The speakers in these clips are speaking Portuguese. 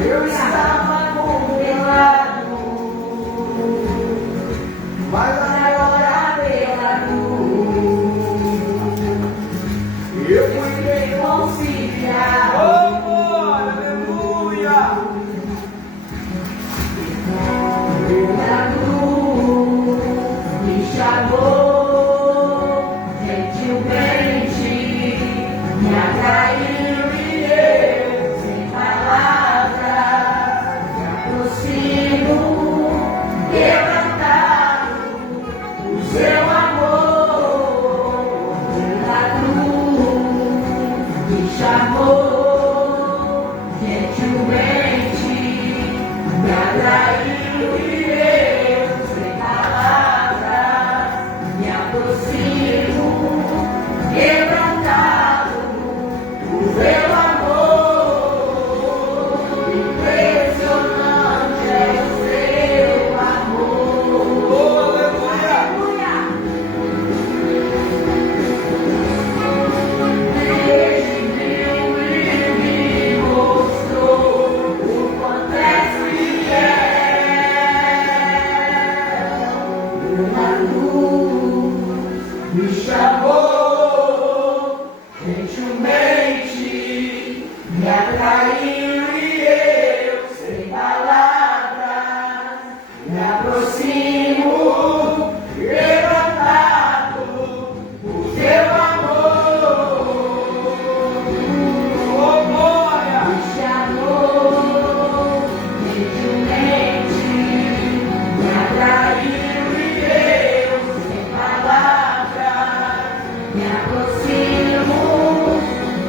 Eu estava congelado, mas agora pela luz eu fui reconciliado. Oh, glória, aleluia! Pela luz me chamou gentilmente, me atraiu e eu, sem palavras, me aproximo, quebrantado, o seu amor. Pela luz me chamou gentilmente, me atraiu e eu, sem palavras, me aproximo, quebrantado, o seu amor. Impressionante é o seu amor. Oh, aleluia! Desde meu e me mostrou o quanto é fiel. Pela luz me chamou gentilmente, me atraiu e eu, sem palavras, me aproximo, levantado, o seu amor. Oh, glória! Me chamou gentilmente, me atraiu e eu, sem palavras, me aproximo,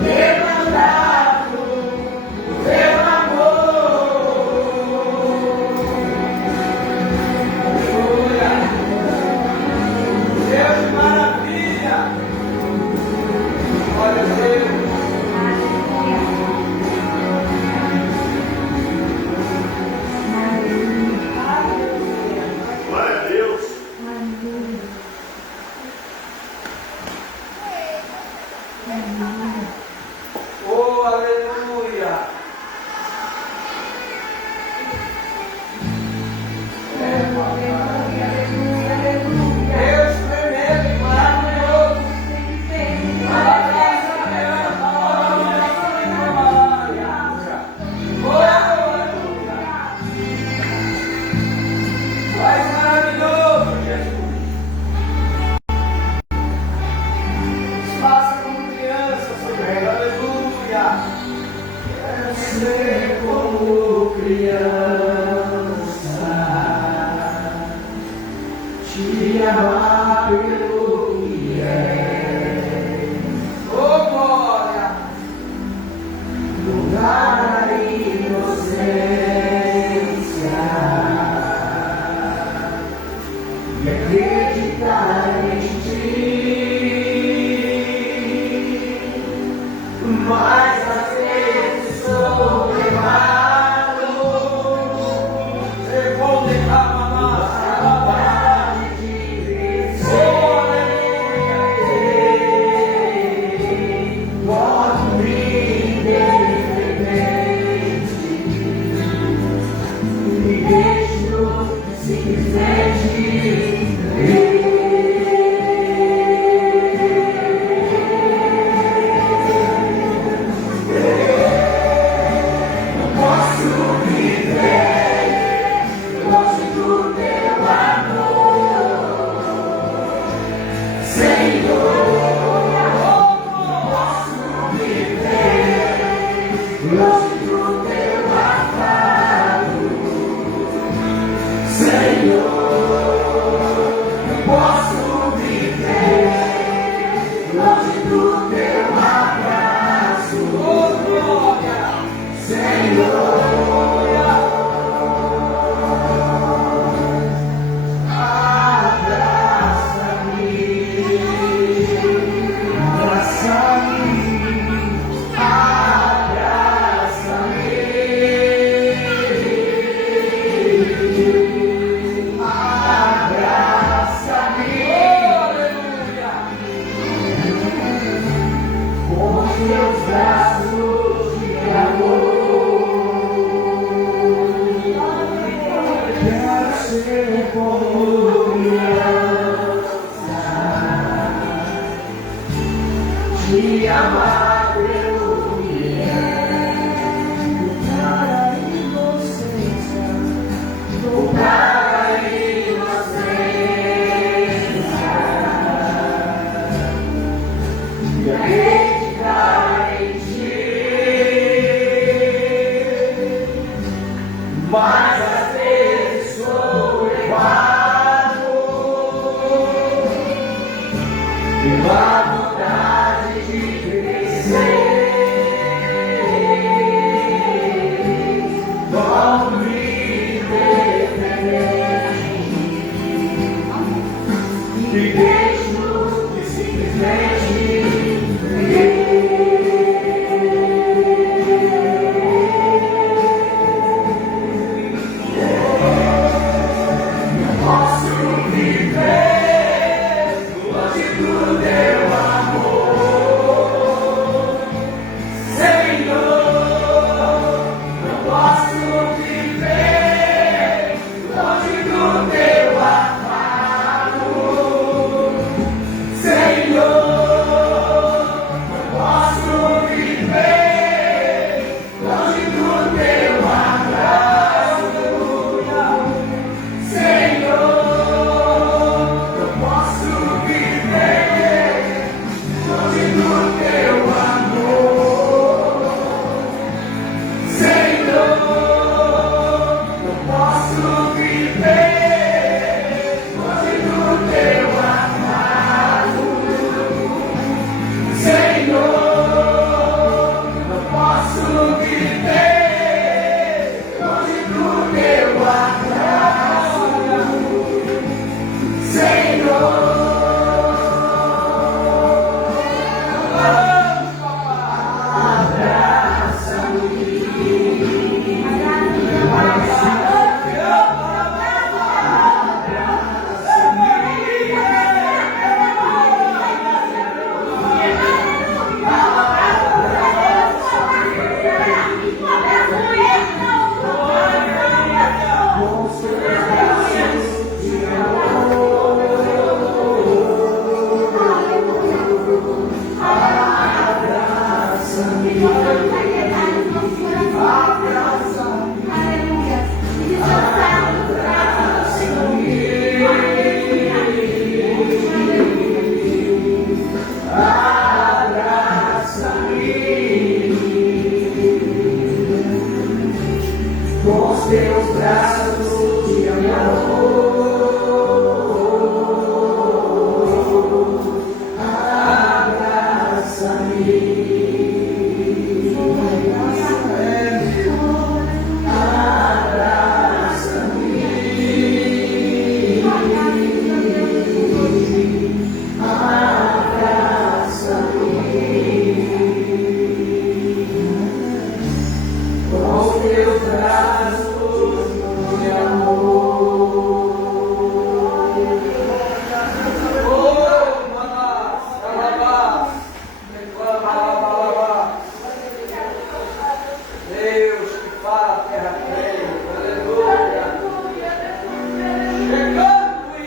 levantado, o seu amor. Aleluia! Deus de maravilha! Glória a Deus! Glória a Deus. Oh, aleluia! Deus tremendo e maravilhoso! Oh, aleluia! Mais maravilhoso, Jesus! Faça como crianças, teus braços de amor. Quero ser como criança, te amar pelo que é, para a inocência, para a inocência, e acreditar em ti. Mas às vezes sou levado pela vontade de crescer. Não me defender e deixo que simplesmente posso viver longe do teu amor, Senhor. Não posso viver longe do teu afago, Senhor. Não posso viver longe do teu abraço, Senhor. Não posso viver longe do teu amor, Senhor. Não posso viver longe do teu afago, Senhor. Não posso viver longe do teu abraço, Senhor. Com os teus braços de amor, abraça-me. Com os teus braços de amor. Deus que fala a terra treina, aleluia. Chegando e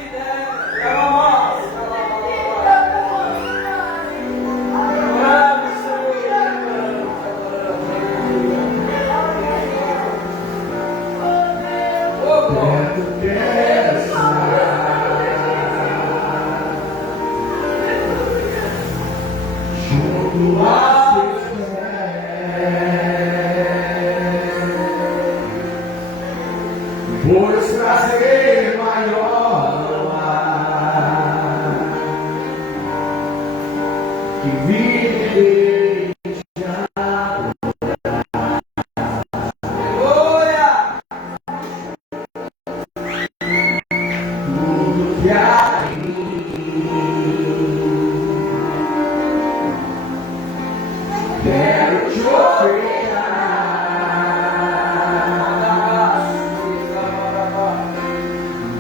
Perto quero estar, junto aos teus pés, pois prazer maior não há que viver. Tudo que há em mim, quero te ofertar,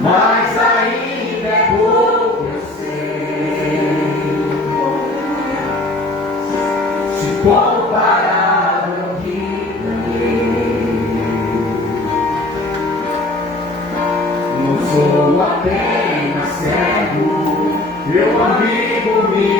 mas ainda é pouco, eu sei. incomparável que não sou apenas cego, meu amigo me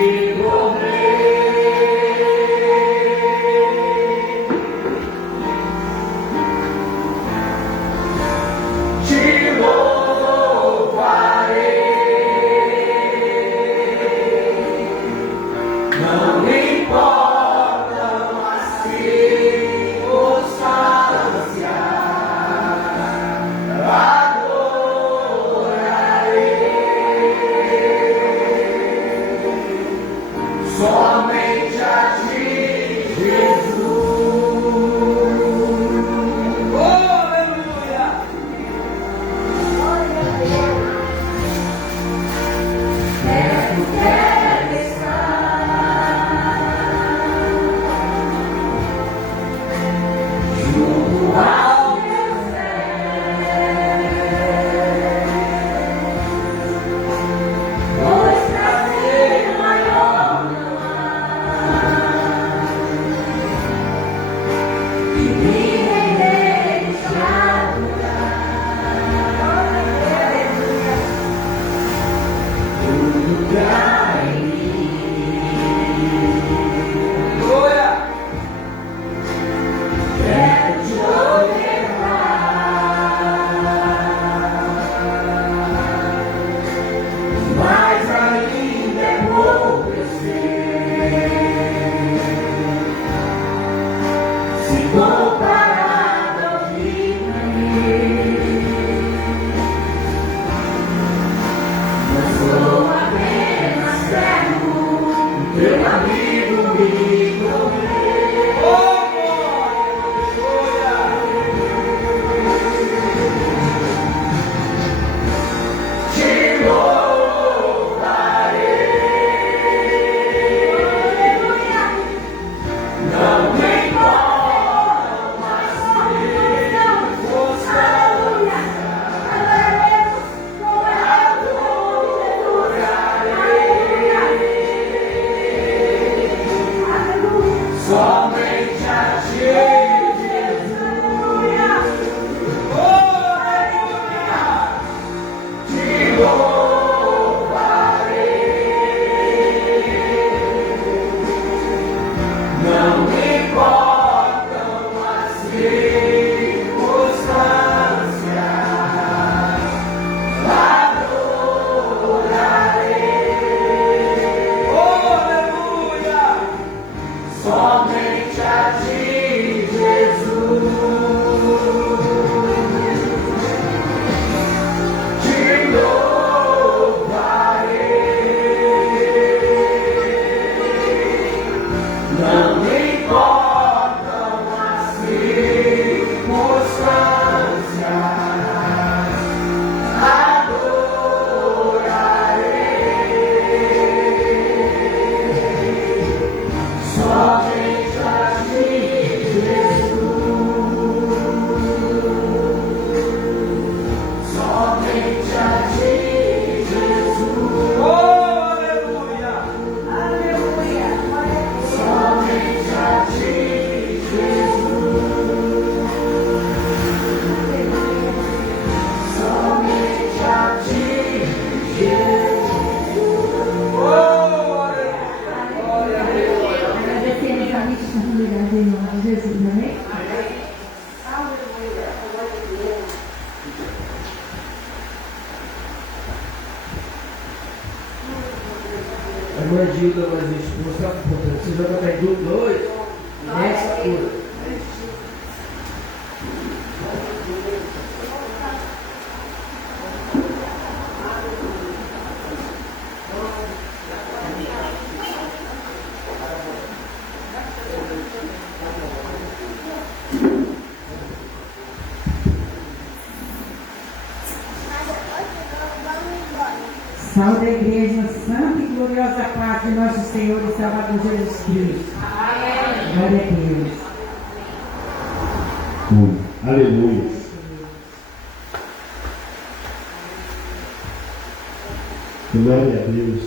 somente a ti, Jesus. Oh, aleluia! Quero estar junto ao teu céu, pois prazer maior somente a ti, Jesus. Oh, aleluia! Te louvarei. Não importam as circunstâncias, adorarei. Oh, aleluia! Somente a ti, Jesus. Te louvarei. Não importam as circunstâncias, adorarei. Somente a ti, Jesus. Somente a ti, Jesus. Oh, aleluia! Aleluia! Somente a ti, Jesus. Somente a ti, Jesus. Oh, aleluia! Agradecemos a missa da comunidade em nome de Jesus, amém? A irmã Gilda vai mostrar um pouco. Você vai botar em grupo 2 nessa cura. Salve a igreja santa e gloriosa paz de nosso Senhor e Salvador Jesus Cristo. Glória a Deus. Aleluia. Glória a Deus.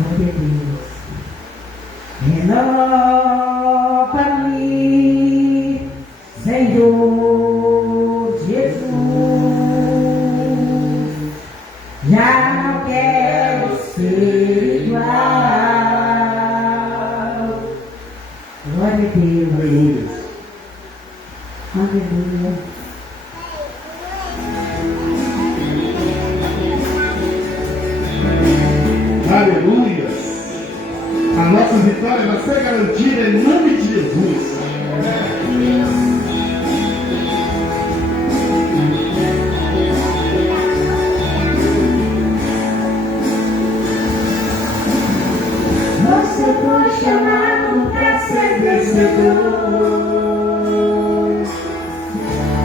Glória a Deus. Renova-me, Senhor Jesus. Já não quero ser igual. Glória a Deus. Aleluia. Aleluia. A nossa vitória vai ser garantida em nome de Jesus. Você foi chamado para ser vencedor.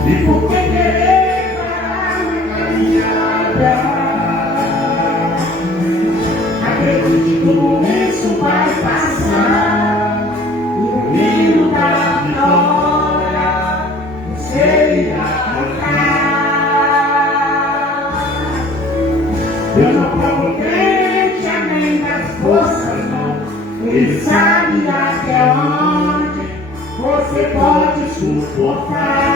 E por Por que querer parar na caminhada? Acredite que isso vai passar. E o hino da vitória você irá cantar. Eu não como crente, amém das forças, não. Ele sabe até onde você pode suportar.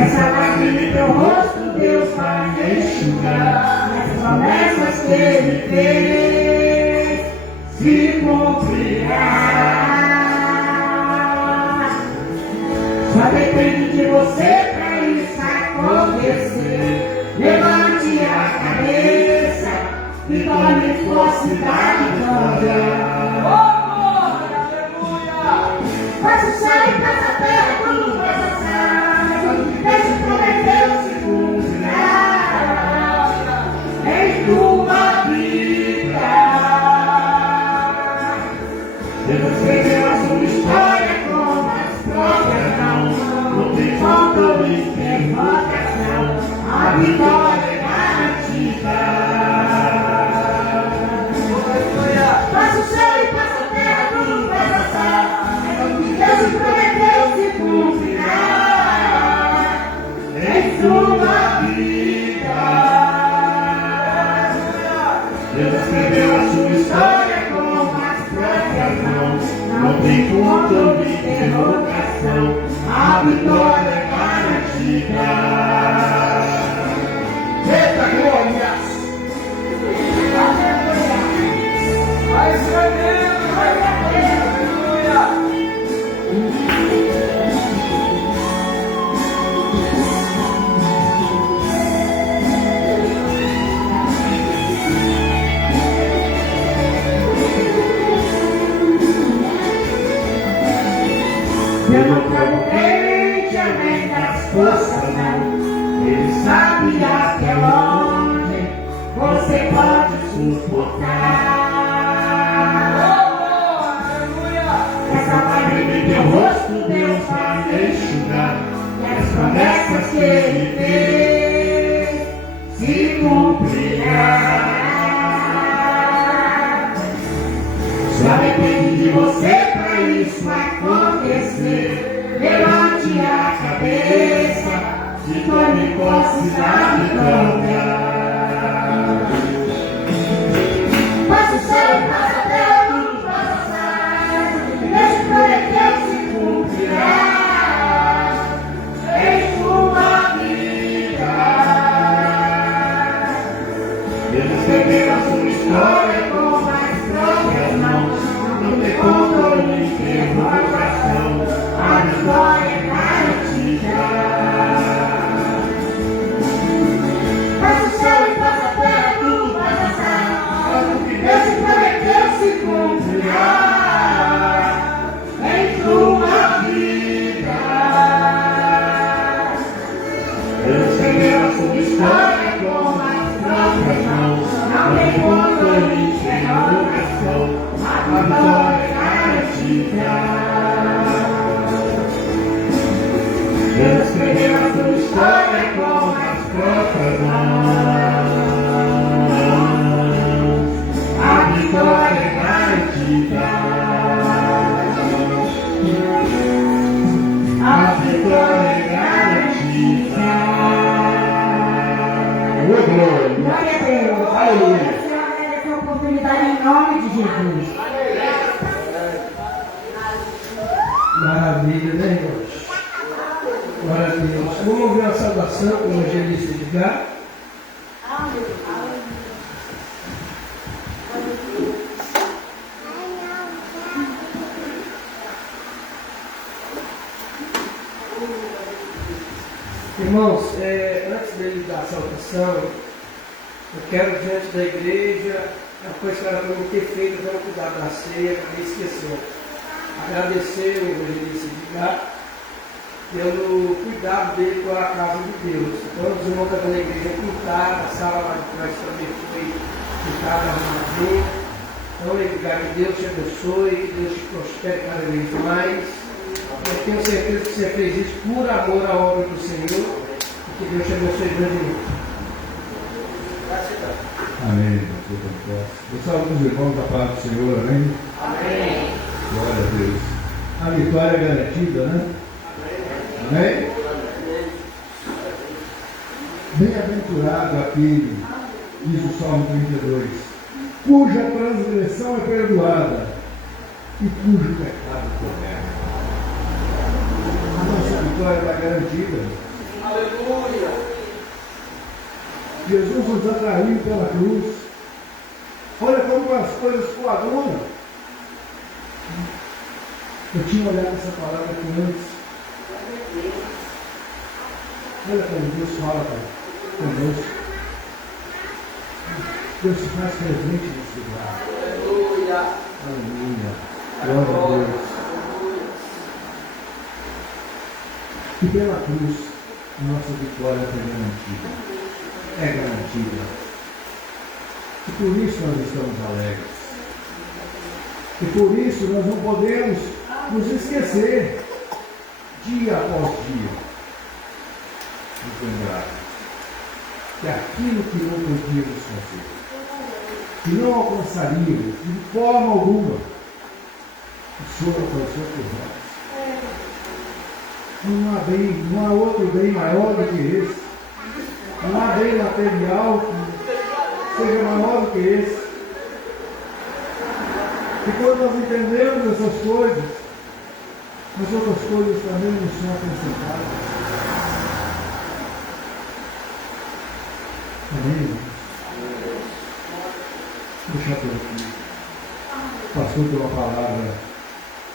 Essa lágrima em teu rosto, Deus vai enxugar. As promessas que Ele fez se cumprirá. Só depende de você para isso acontecer. Levante a cabeça e tome força e dá vitória. Passa o céu e passa a terra, tudo vai passar. Deixa prometeu se cumprirá em tua vida. Deus escreveu a sua história com as próprias mãos. Não tem controle, tem vocação. A vitória é garantida. Passa o céu e passa a terra, tudo vai passar. Deus prometeu se cumprirá em sua vida. Deus escreveu a sua história Com as próprias mãos, não tem controle, tem vocação. a vitória é garantida. Eita glória! Vai escrevendo, vai escrevendo, aleluia. Eu não como crente, amém das forças, não. Ele sabe até onde você pode suportar. Essa lágrima em teu rosto, Deus vai enxugar. E as promessas que Ele fez se cumprirá. Só depende de você para isso acontecer. Levante a cabeça e tome posse da vitória. Passa o céu e passa a terra, tudo vai passar. Deixe prometeu se cumprirá em sua vida. Deus escreveu a sua história Com as próprias mãos, não tem controle, tem vocação. a vitória é garantida. Passa o céu e passa a terra, tudo vai passar. Deus te prometeu se cumprirá em tua vida. Deus escreveu a sua história Com as próprias mãos, não tem controle, tem vocação. A vitória é garantida. Jesus. Maravilha, né, irmãos? Glória a Deus. Vamos ouvir uma saudação com o evangelista Edgar. Irmãos, antes dele dar a saudação, eu quero diante da igreja, a coisa que ela vai ter feito, vamos cuidar da ceia, para não esquecer. Agradecer o evangelista Edgar pelo cuidado dele com a casa de Deus. Então, os irmãos da igreja pintaram, a sala lá de trás também foi pintada, arrumadinha. Então, Edgar, que Deus te abençoe, que Deus te prospere cada vez mais. Eu tenho certeza que você fez isso por amor à obra do Senhor e que Deus te abençoe grandemente. Amém. Eu saúdo os irmãos da paz do Senhor, amém? Amém. Glória a Deus. A vitória é garantida, né? Amém? Bem-aventurado aquele, diz o Salmo 32, cuja transgressão é perdoada e cujo pecado coberto. A nossa vitória está garantida. Aleluia. Jesus nos atraiu pela cruz. Olha como as coisas coagulam. Eu tinha olhado essa palavra aqui antes. Olha como Deus fala conosco. Deus se faz presente nesse lugar. Aleluia. Aleluia. Glória a Deus. E pela cruz, a nossa vitória é garantida. É garantida. E por isso nós estamos alegres. E por isso nós não podemos nos esquecer, dia após dia, nos lembrar que aquilo que não podíamos fazer, que não alcançaríamos de forma alguma, o Senhor alcançou por nós. Não há outro bem maior do que esse. Não há bem material que seja maior do que esse. E quando nós entendemos essas coisas, as outras coisas também nos são acrescentadas. Amém? Deixa eu aqui. O pastor tem uma palavra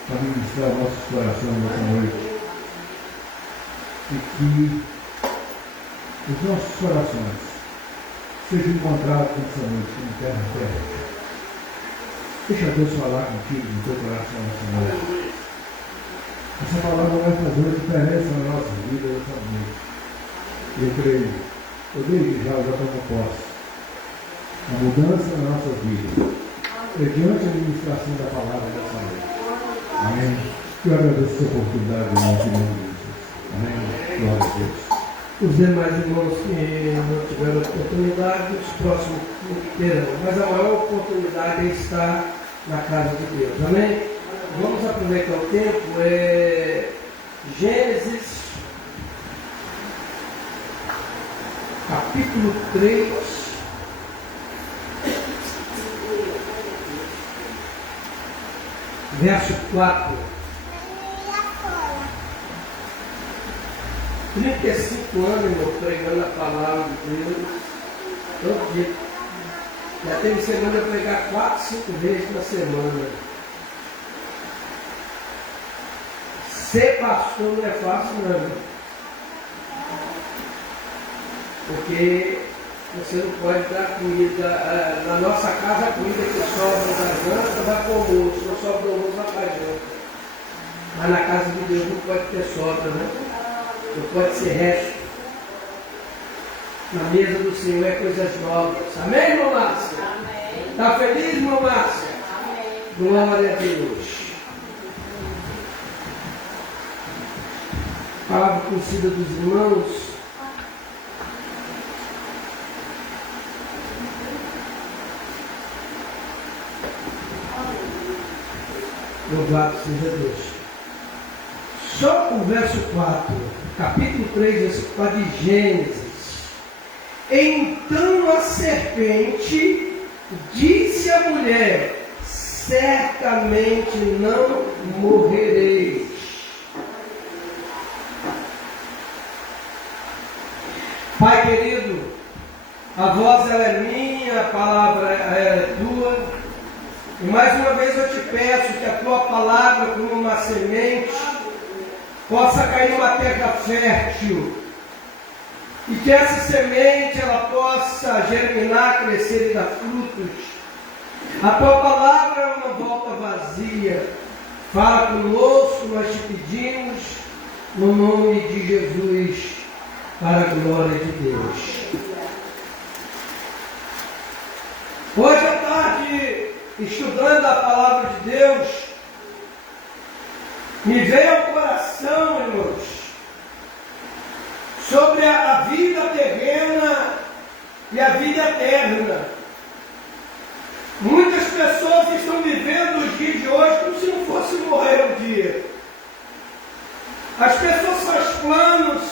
para ministrar nossos corações nessa noite. E que os nossos corações sejam encontrados nessa noite como terra fértil. Deixa Deus falar contigo no teu coração nessa noite. Essa palavra vai fazer a diferença na nossa vida nessa noite. Eu creio, eu desde já tomo posse. A mudança na nossa vida, mediante a administração da palavra nessa noite. Amém. Eu agradeço essa oportunidade, irmão, em nome de Jesus. Amém. Glória a Deus. Os demais irmãos que não tiveram oportunidade, os próximos terão. Mas a maior oportunidade é estar na casa de Deus. Amém? Vamos aproveitar o tempo. Gênesis, capítulo 3. Verso 4. 35 anos, irmão, pregando a palavra de Deus. Todo dia. Já teve semana eu pregar 4, 5 vezes na semana. Ser pastor não é fácil, não. Porque você não pode dar comida. Na nossa casa, a comida que sobra da janta vai para o almoço. Não sobra do almoço, vai para a janta. Mas na casa de Deus não pode ter sobra, né? Não pode ser resto. Na mesa do Senhor é coisas novas. Amém, irmão Márcia? Amém. Está feliz, irmão Márcia? Amém. Glória a Deus. Palavra conhecida dos irmãos. Louvado seja Deus. Só o verso 4, capítulo 3, verso 4 de Gênesis. Então a serpente disse à mulher: certamente não morrereis. Pai querido, a voz ela é minha, a palavra ela é tua. E mais uma vez eu te peço que a tua palavra, como uma semente, possa cair numa terra fértil. E que essa semente ela possa germinar, crescer e dar frutos. A tua palavra não volta vazia. Fala conosco, nós te pedimos, no nome de Jesus, para a glória de Deus. Hoje à tarde, estudando a palavra de Deus, me veio ao coração, irmãos, sobre a vida terrena e a vida eterna. Muitas pessoas estão vivendo os dias de hoje como se não fosse morrer um dia. As pessoas fazem planos.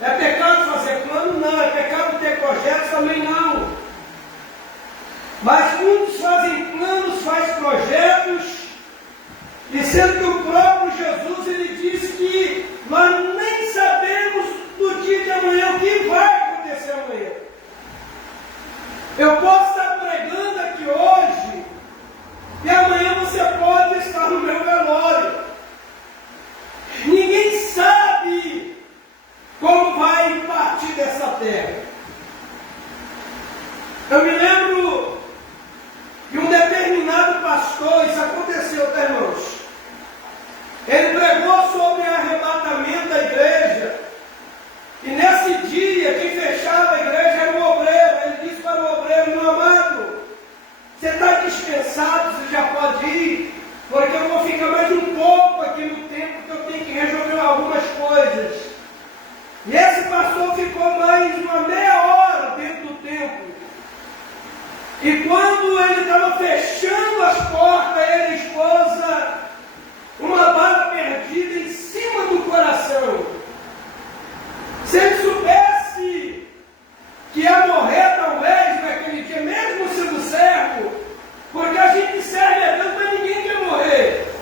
É pecado fazer plano? Não. É pecado ter projetos? Também não. Mas muitos fazem planos, fazem projetos, e sendo que o próprio Jesus ele disse que nós nem sabemos do dia de amanhã o que vai acontecer amanhã. Eu posso estar pregando aqui hoje, e amanhã você pode estar no meu velório. Ninguém sabe como vai partir dessa terra. Eu me lembro de um determinado pastor, isso aconteceu, tá, irmãos? Ele pregou sobre o arrebatamento da igreja. E nesse dia, quem fechava a igreja era o obreiro. Ele disse para o obreiro: meu amado, você está dispensado, você já pode ir, porque eu vou ficar mais um pouco aqui no tempo, porque eu tenho que resolver algumas coisas. E esse pastor ficou mais uma meia hora dentro do templo. E quando ele estava fechando as portas, ele e a esposa, uma bala perdida em cima do coração. Se ele soubesse que ia morrer talvez naquele dia, mesmo sendo servo, porque a gente serve a Deus, mas ninguém quer morrer.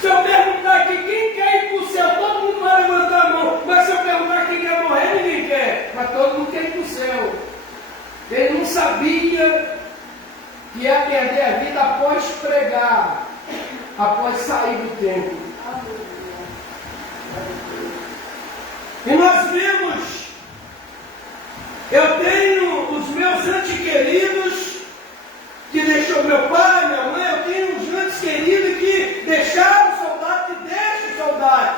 Se eu perguntar aqui quem quer ir para o céu, todo mundo vai levantar a mão. Mas se eu perguntar quem quer morrer, ninguém quer. Mas todo mundo quer ir para o céu. Ele não sabia que ia perder a vida após pregar, após sair do templo. E nós vemos, eu tenho os meus entes queridos, que deixou meu pai, minha mãe, eu tenho os entes queridos que deixaram o soldado e deixam o soldado,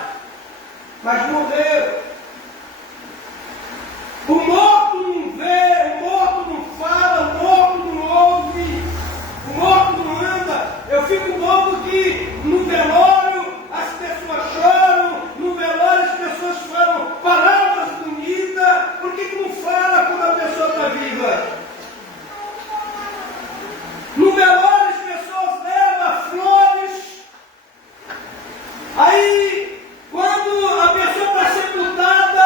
mas morreram. O morto não vê, o morto não fala, o morto não ouve, o morto não anda. Eu fico louco que no velório as pessoas choram, no velório as pessoas falam palavras bonitas. Por que não fala quando a pessoa está viva? No velório as pessoas levam flores. Aí, quando a pessoa está sepultada,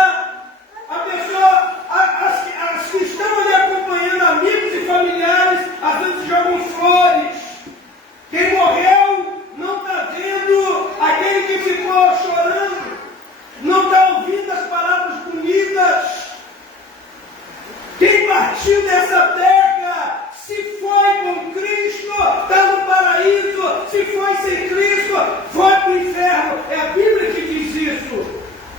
a pessoa, as que estão ali acompanhando, amigos e familiares, às vezes jogam flores. Quem morreu não está vendo aquele que ficou chorando, não está ouvindo as palavras bonitas. Quem partiu dessa terra, se foi com Cristo, está no paraíso. Se foi sem Cristo, foi para o inferno. É a Bíblia que diz isso.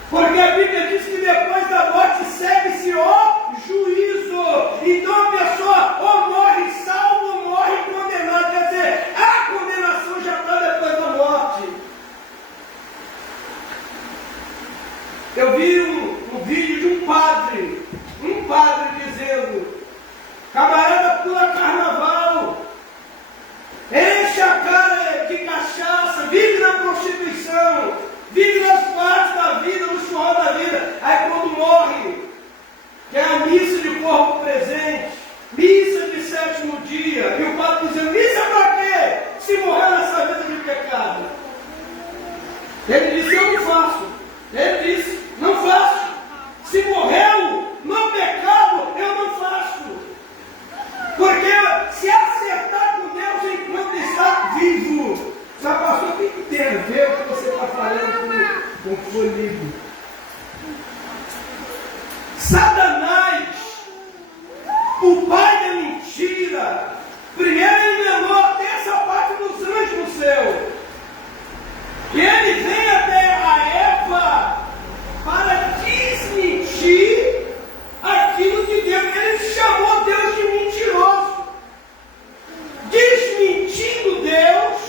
Porque a Bíblia diz que depois da morte segue-se o juízo. Então a pessoa ou morre salvo ou morre condenado. Quer dizer, a condenação já está depois da morte. Eu vi um vídeo de um padre dizendo: camarada pula carnaval, enche a cara de cachaça, vive na prostituição, vive nas partes da vida, no forró da vida. Aí quando morre, que é a missa de corpo presente, missa de que tem a ver o que você está falando com o que foi lido? Satanás, o pai da mentira, primeiro ele enganou até essa parte dos anjos no céu. E ele vem até a Eva para desmentir aquilo que Deus, ele chamou Deus de mentiroso, desmentindo Deus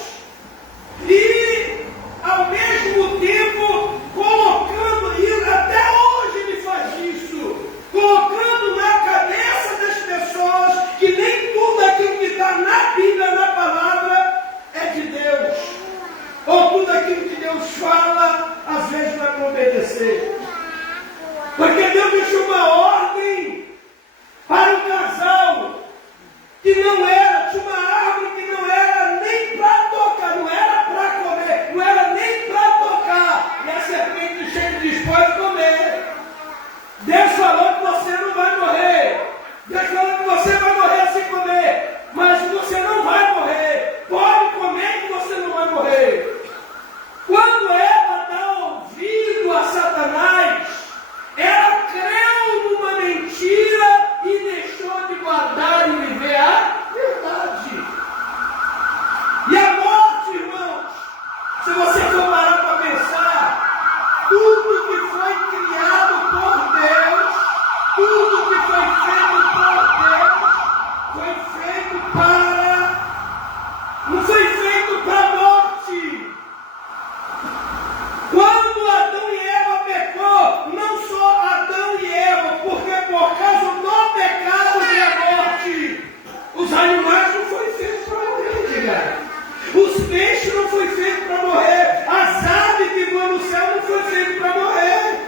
e ao mesmo tempo colocando isso, até hoje ele faz isso, colocando na cabeça das pessoas que nem tudo aquilo que está na Bíblia, na palavra, é de Deus, ou tudo aquilo que Deus fala, às vezes vai não obedecer. Porque Deus deixou uma ordem para o casal que não era, tinha uma árvore que não era nem para tocar, não era para comer, não era nem para tocar. E a serpente chega e diz: pode comer. Deus falou que você não vai morrer. Deus falou que você vai morrer sem comer, mas você não vai morrer. Pode comer que você não vai morrer. Quando Eva dá ouvido a Satanás, ela creu numa mentira e deixou de guardar e viver a verdade. E a morte, irmãos, se você for parar para pensar, tudo que foi criado por Deus, tudo que foi feito por Deus, foi feito para, não foi feito para a morte. Quando Adão e Eva pecou, não só Adão e Eva, porque por causa do pecado e a morte, os animais não foram feitos para morrer, diga. Os peixes não foram feitos para morrer, as aves que voam no céu não foram feitas para morrer.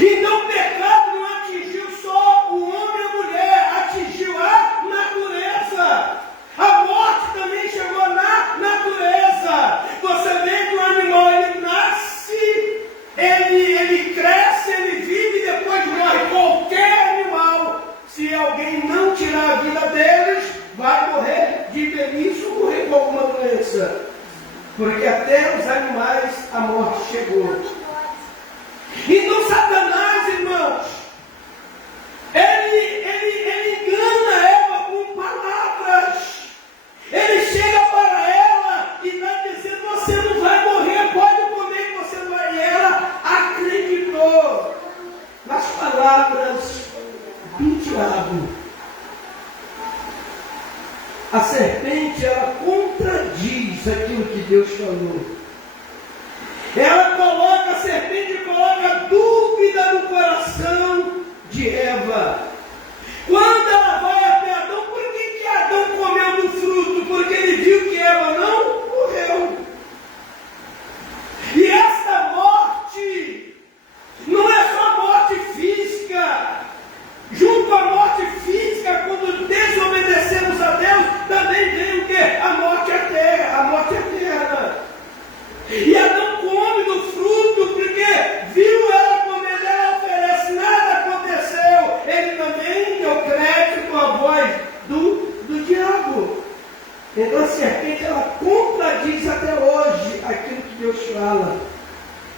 Então o pecado não atingiu só o homem e a mulher, atingiu a natureza. A morte também chegou na natureza. Você vê que o animal, ele nasce, ele cresce, ele vive e depois morre. Qualquer animal, se alguém não tirar a vida deles, vai morrer de velhice ou morrer com alguma doença. Porque até os animais a morte chegou. Então Satanás, irmãos, ele engana Eva com palavras. Ele chega para ela e está dizendo: você não vai morrer, pode comer que você não vai. E ela acreditou nas palavras do diabo. A serpente, ela contradiz aquilo que Deus falou. Ela coloca, a serpente coloca dúvida no coração de Eva. Quando ela vai até Adão, por que Adão comeu do fruto? Porque ele viu que Eva não morreu. E esta morte não é só morte física. Junto à morte física, quando desobedecemos a Deus, também vem o quê? A morte eterna. A morte eterna. E Adão come do fruto porque viu ela comer, ela oferece, nada aconteceu. Ele também deu crédito à voz do diabo. Então a serpente, ela contradiz até hoje aquilo que Deus fala.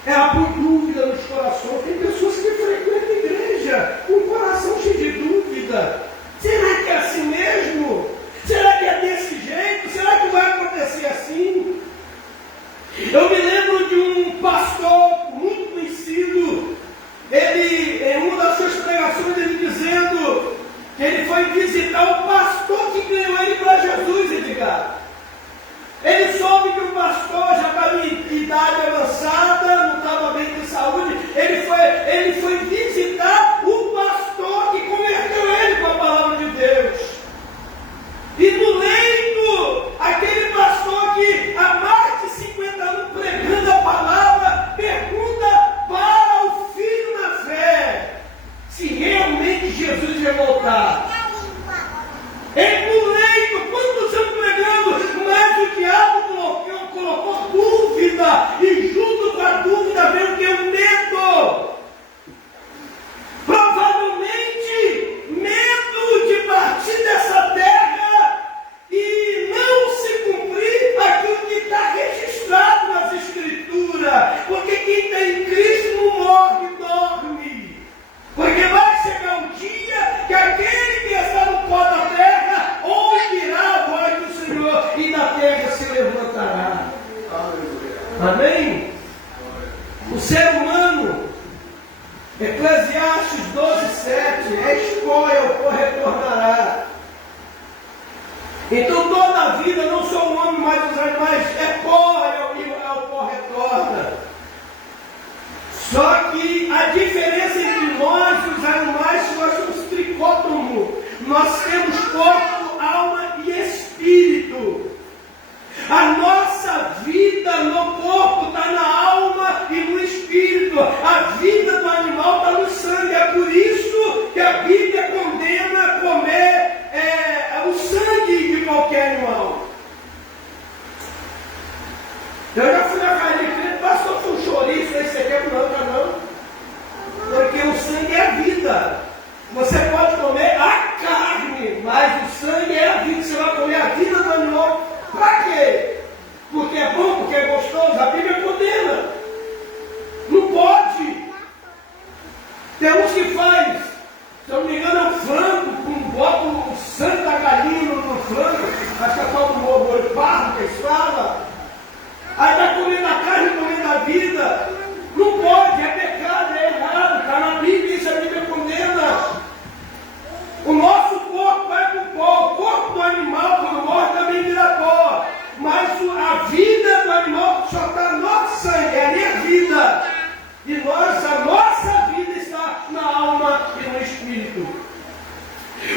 Ela põe dúvida nos corações. Tem pessoas que frequentam a igreja com o coração cheio de dúvida. Será que é assim mesmo? Será que é desse jeito? Será que vai acontecer assim? Eu me lembro de um pastor muito conhecido. Ele, em uma das suas pregações, ele dizendo que ele foi visitar o pastor que ganhou ele para Jesus, Edgar. Ele soube que o pastor já estava em idade avançada, não estava bem de saúde. Ele foi visitar o pastor que converteu ele com a palavra de Deus. E no leito, aquele pastor que há mais de 50 anos Amém? O ser humano, Eclesiastes 12:7, é escolha, o pó retornará. Então toda a vida, não só o homem, mas os animais, é pó, o pó retorna. Só que a diferença entre nós e os animais, nós somos tricótomos. Nós temos corpo, alma e espírito. A nossa vida no corpo está na alma e no espírito. A vida do animal está no sangue. É por isso que a Bíblia condena comer o sangue de qualquer animal. Eu já fui na carinha e falei, pastor, foi um chouriço, aí você quer? Não. Porque o sangue é a vida. Você pode comer a carne, mas o sangue é a vida. Você vai comer a vida do animal. Para quê? Porque é bom, porque é gostoso. A Bíblia condena. Não pode. Tem uns que faz, se eu não me engano, é um frango, bota o sangue da galinha no frango, acho que é tal do molho pardo que eles falam. Aí está comendo a carne, comendo a vida. Não pode, é pecado, é errado. Está na Bíblia, isso a Bíblia condena. O nosso corpo vai para o pó. O corpo do animal, quando morre, também vira pó. Mas a vida do animal só está no nosso sangue, é a minha vida. E a nossa vida está na alma e no espírito.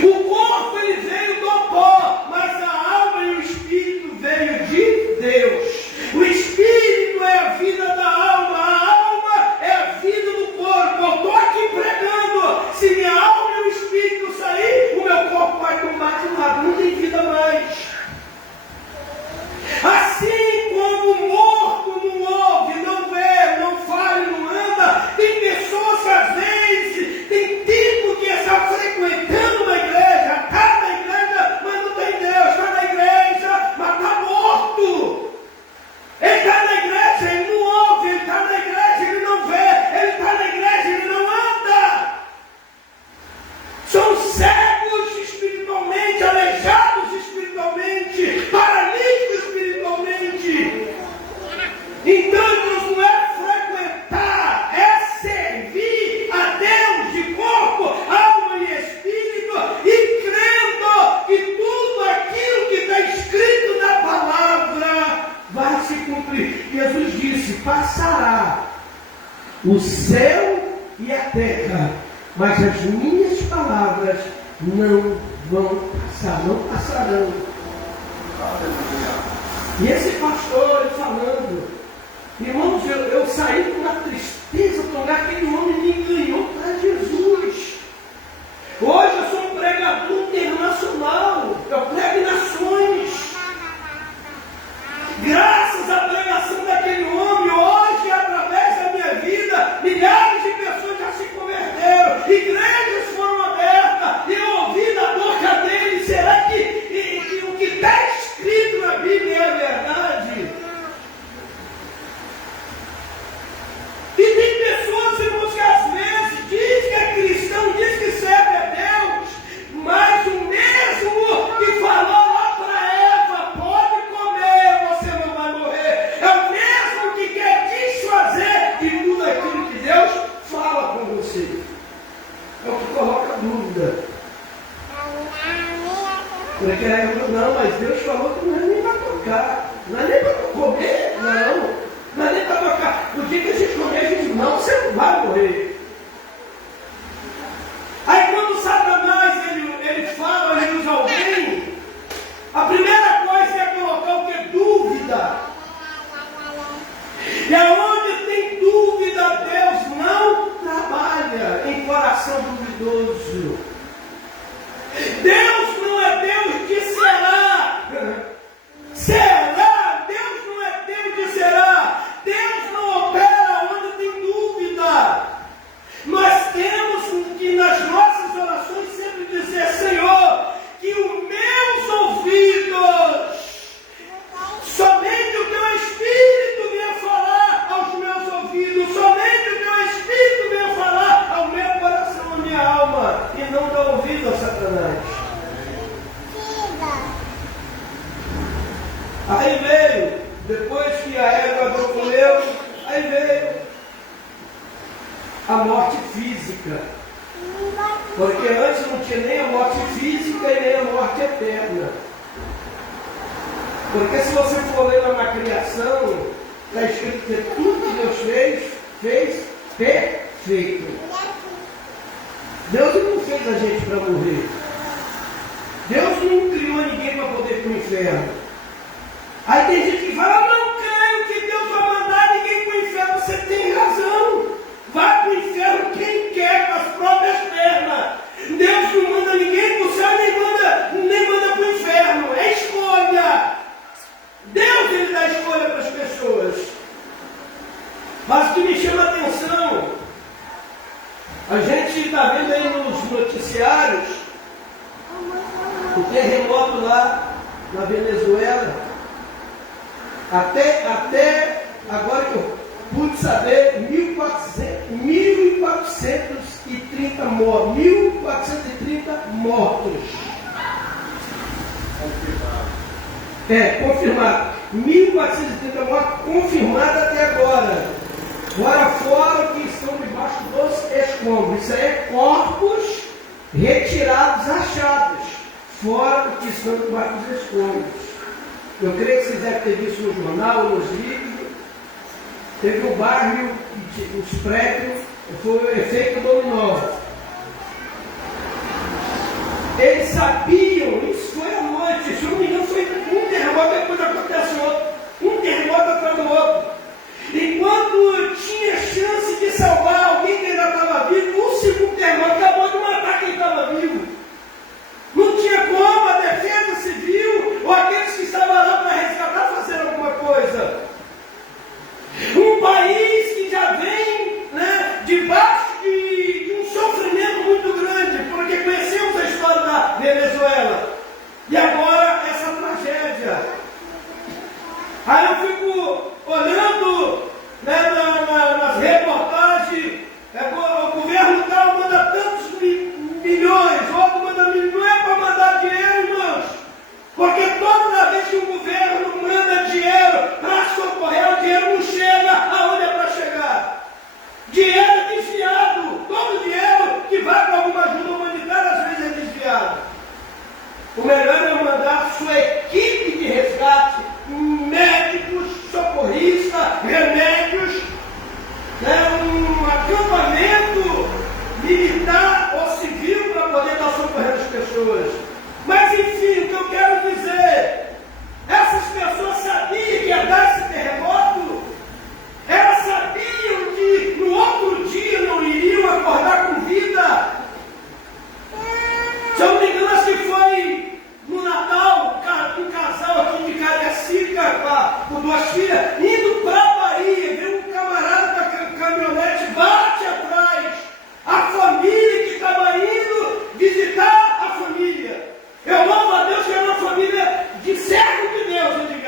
O corpo ele veio do pó, mas a alma e o espírito veio de Deus. O espírito é a vida da alma, a alma é a vida do corpo. Eu estou aqui pregando. Se minha alma e o espírito sair, o meu corpo vai tombar de lado, não tem vida mais. Assim como o morto não ouve, não vê, não fala e não anda, tem pessoas que às vezes tem tipo que está frequentando uma igreja, está na igreja, mas não tem Deus, está na igreja, mas está morto. Ele está na igreja, ele não ouve, ele está na igreja, ele não vê, ele está na igreja, ele não anda. São cegos espiritualmente, aleijados espiritualmente, paralíticos espiritualmente. Então Deus não é frequentar, é servir a Deus de corpo, alma e espírito, e crendo que tudo aquilo que está escrito na palavra vai se cumprir. Jesus disse, passará o céu e a terra, mas as minhas palavras não vão passar, não passarão. E esse pastor falando, irmãos, eu saí com uma tristeza, porque aquele homem me ganhou para Jesus. Hoje eu sou um pregador internacional, eu prego em nações. Graças à pregação daquele homem, hoje, através da minha vida, milhares de pessoas já se converteram, igrejas foram abertas, e eu ouvi da boca dele, será que o que está escrito na Bíblia é verdade? E tem pessoas, irmãos, que às vezes diz que é cristão, diz que serve a Deus, mas o mesmo que falou lá para Eva, pode comer, você não vai morrer, é o mesmo que quer desfazer de tudo aquilo que Deus fala com você. É o que coloca dúvida. Porque não, mas Deus falou que não é nem para tocar, não é nem para comer, não é nem para tocar. No dia que a gente comer, a gente não, você não vai morrer. Aí quando Satanás ele fala, ele usa alguém, a primeira coisa é colocar o que? Dúvida. E aonde tem dúvida, Deus não trabalha em coração duvidoso. Deus não é Deus de será. Será? Deus não é Deus de será. Deus não opera onde tem dúvida. Nós temos que nas nossas orações sempre dizer, Senhor, que os meus ouvidos, somente o teu Espírito venha falar aos meus ouvidos, somente o teu Espírito venha falar ao meu coração, à minha alma, e não dá ouvido a Satanás. Aí veio, depois que a Eva comer Deus. Aí veio a morte física. Porque antes não tinha nem a morte física e nem a morte eterna. Porque se você for ler lá na criação, está escrito que tudo que Deus fez perfeito. Deus não fez a gente para morrer. Deus não criou ninguém para poder ir para o inferno. Aí tem gente que fala, não creio que Deus vai mandar ninguém para o inferno. Você tem razão. Vai para o inferno quem quer, com as próprias pernas. Deus não manda ninguém para o céu, nem manda para o inferno. É escolha. Deus, ele dá escolha para as pessoas. Mas o que me chama a atenção, a gente está vendo aí nos noticiários o terremoto lá na Venezuela. Até agora que eu pude saber, 1.430 mortos. 1.430 mortos. Confirmado. 1.430 mortos confirmados até agora. Agora fora que estão debaixo dos escombros. Isso aí é corpos retirados, achados. Fora do que estão debaixo dos escombros. Eu creio que vocês devem ter visto no jornal, nos livros. Teve um bairro, os prédios, foi o efeito dominó. Eles sabiam, isso foi à noite, se eu não me engano, foi um terremoto, depois acontece outro. Um terremoto atrás do outro. Enquanto tinha chance de salvar alguém que ainda estava vivo, o segundo terremoto acabou de matar quem estava vivo. Não tinha como a defesa civil ou aqueles que estavam lá para resgatar fazer alguma coisa. Um país que já vem, debaixo de um sofrimento muito grande, porque conhecemos a história da Venezuela. E agora essa tragédia. Aí eu fico olhando nas reportagens, o governo tal manda tantos milhões, o outro manda milhões. Não é para mandar dinheiro, irmãos. Porque toda vez que o governo manda dinheiro para socorrer, o dinheiro não chega aonde é para chegar. Dinheiro é desviado. Todo dinheiro que vai para alguma ajuda humanitária, às vezes é desviado. O melhor é mandar sua equipe de resgate, médicos, socorristas, remédios, um acampamento militar ou civil para poder estar socorrendo as pessoas. Mas enfim, o que eu quero dizer, essas pessoas sabiam que ia dar esse terremoto, elas sabiam que no outro dia não iriam acordar com vida. Se eu não me engano, acho que foi no Natal, um casal aqui de Cariacica, com duas filhas, indo para a Bahia, viu um camarada da caminhonete, bate atrás, a família que estava indo visitar a família. Eu louvo a Deus que era uma família de servo de Deus, eu digo.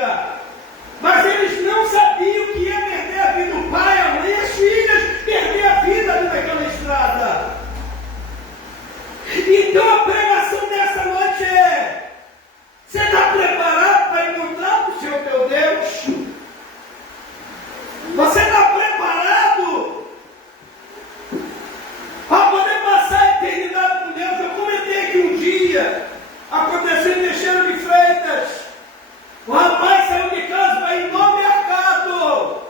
Mas eles não sabiam que ia perder a vida, o pai, a mãe, as filhas, perder a vida ali naquela estrada. Então a pregação dessa noite é: você está preparado para encontrar o Senhor teu Deus? Você está preparado para poder passar a eternidade com Deus? Eu comentei que um dia aconteceu em Teixeira de Freitas. O rapaz saiu de casa para ir no mercado.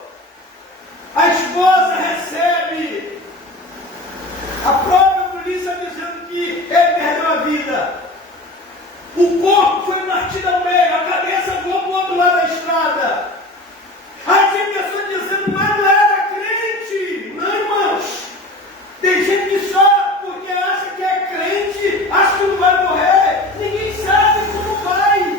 A esposa recebe a própria polícia dizendo que ele perdeu a vida. O corpo foi partido ao meio, a cabeça voou para o outro lado da estrada. Aí tem pessoas dizendo, mas não era crente. Não, irmãos. Tem gente que só porque acha que é crente, acha que não vai morrer. Ninguém sabe como vai.